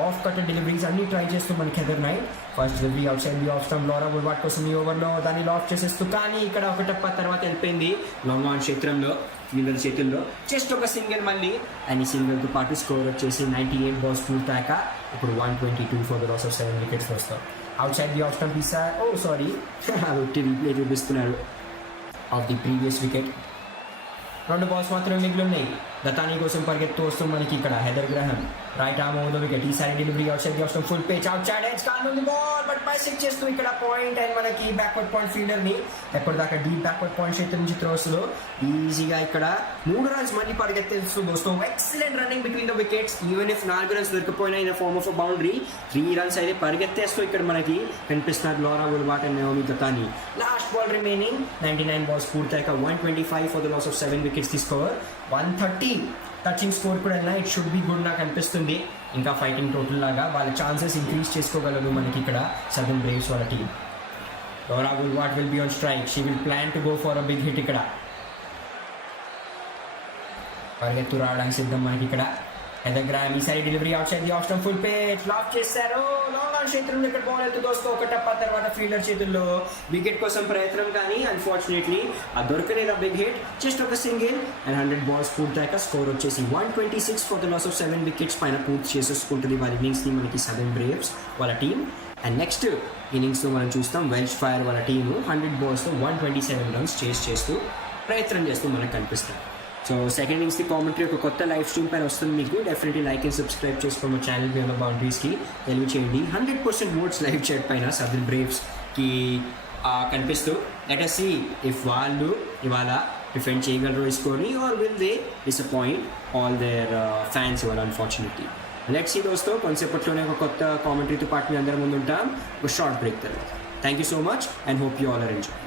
off cut deliveries అన్ని try చేస్తూ మనకి Heather Knight. First delivery outside the off stump Laura Wolvaardt కోసం ఈ ఓవర్లో దాన్ని లాక్ చేసేస్తూ కానీ ఇక్కడ ఒక టప్ప తర్వాత వెళ్ళిపోయింది లాంగ్ ఆన్ క్షేత్రంలో ఫీల్డర్ చేతుల్లో. జస్ట్ ఒక సింగిల్ మళ్ళీ అండ్ ఈ సింగిల్తో పాటు స్కోర్ వచ్చేసి 98 balls పూర్తయ్యాక ఇప్పుడు 122 for the loss of 7 wickets వస్తాం. Outside the off stump ఈసారి అది రీప్లే చూపిస్తున్నారు of the previous wicket. 2 balls మాత్రమే మిగిలి ఉన్నాయి. దతానీ కోసం పరిగెత్తు వస్తూ మనకి ఇక్కడ Heather Graham right arm over the wicket. ఈసారి delivery outside the off stump full pitch outside edge కాల్ ఉంది బాల్ బట్ బైసెక్ట్ చేస్తూ ఇక్కడ పాయింట్ అండ్ మనకి బ్యాక్వర్డ్ పాయింట్ ఫీల్డర్ని ఎప్పటిదాకా డీప్ బ్యాక్వర్డ్ పాయింట్ చేతి నుంచి త్రోస్లో ఈజీగా ఇక్కడ 3 runs మళ్ళీ పరిగెత్తేస్తూ దోస్తూ excellent running between the wickets. Even if 4 runs దొరికిపోయినా in form of a boundary 3 runs అయితే పరిగెత్తేస్తూ ఇక్కడ మనకి కనిపిస్తున్నారు Laura Wolvaardt and Naomi Dattani. Last ball remaining 99 balls పూర్తయ్యాక 125 for the loss of 7 wickets తీసుకోవర్. 130 టచింగ్ స్కోర్ కూడా ఇట్ షుడ్ బి గుడ్ నాకు అనిపిస్తుంది. ఇంకా ఫైటింగ్ టోటల్ లాగా వాళ్ళ ఛాన్సెస్ ఇంక్రీజ్ చేసుకోగలరు మనకి ఇక్కడ సదర్న్ బ్రేవ్స్ వాళ్ళ team. Laura Wolvaardt will be on strike. She will plan to go for a big hit. ఇక్కడ పరిగెత్తు రావడానికి సిద్ధం మనకి ఇక్కడ హెదర్ గ్రామ్. ఈసారి delivery outside the off stump full pitch లాక్ చేశారు లాంగ్ ఆన్ క్షేత్రంలో ఇక్కడ బాల్ వెళ్తూ దోస్తూ ఒక టప్ప తర్వాత ఫీల్డర్ చేతుల్లో వికెట్ కోసం ప్రయత్నం కానీ అన్ఫార్చునేట్లీ ఆ దొరకలేదు ఆ బిగ్ హిట్. జస్ట్ ఒక సింగిల్ అండ్ 100 balls పూర్తయ్యాక స్కోర్ వచ్చేసి 126 for the loss of 7 wickets పైన పూర్తి చేసేసుకుంటుంది వాళ్ళ ఇన్నింగ్స్ని మనకి సదర్న్ బ్రేవ్స్ వాళ్ళ టీం. అండ్ నెక్స్ట్ ఇన్నింగ్స్లో మనం చూస్తాం వెల్ష్ ఫైర్ వాళ్ళ టీము 100 balls-తో 127 runs చేస్ చేస్తూ ప్రయత్నం చేస్తూ మనకు కనిపిస్తుంది. సో సెకండ్ ఇన్నింగ్స్కి కామెంటరీ ఒక కొత్త లైవ్ స్ట్రీమ్ పైన వస్తుంది మీకు. డెఫినెట్లీ లైక్ అండ్ సబ్స్క్రైబ్ చేసుకో మా ఛానల్ బియాండ్ ద బౌండరీస్కి తెలియచేయండి. 100% votes లైవ్ చాట్ పైన సదర్న్ బ్రేవ్స్కి కనిపిస్తూ లెట్ us see ఇఫ్ వాళ్ళు ఇవాళ డిఫెండ్ చేయగలరు ఈ స్కోర్ని or will they disappoint all their fans ఇవాళ అన్ఫార్చునేట్లీ. లెట్స్ సీ దోస్తో కొంతసేపట్లోనే ఒక కొత్త కామెంటరీతో పాటు మీ అందరి ముందు ఉంటాం ఒక షార్ట్ బ్రేక్ తర్వాత. Thank you so much and hope you all are enjoy.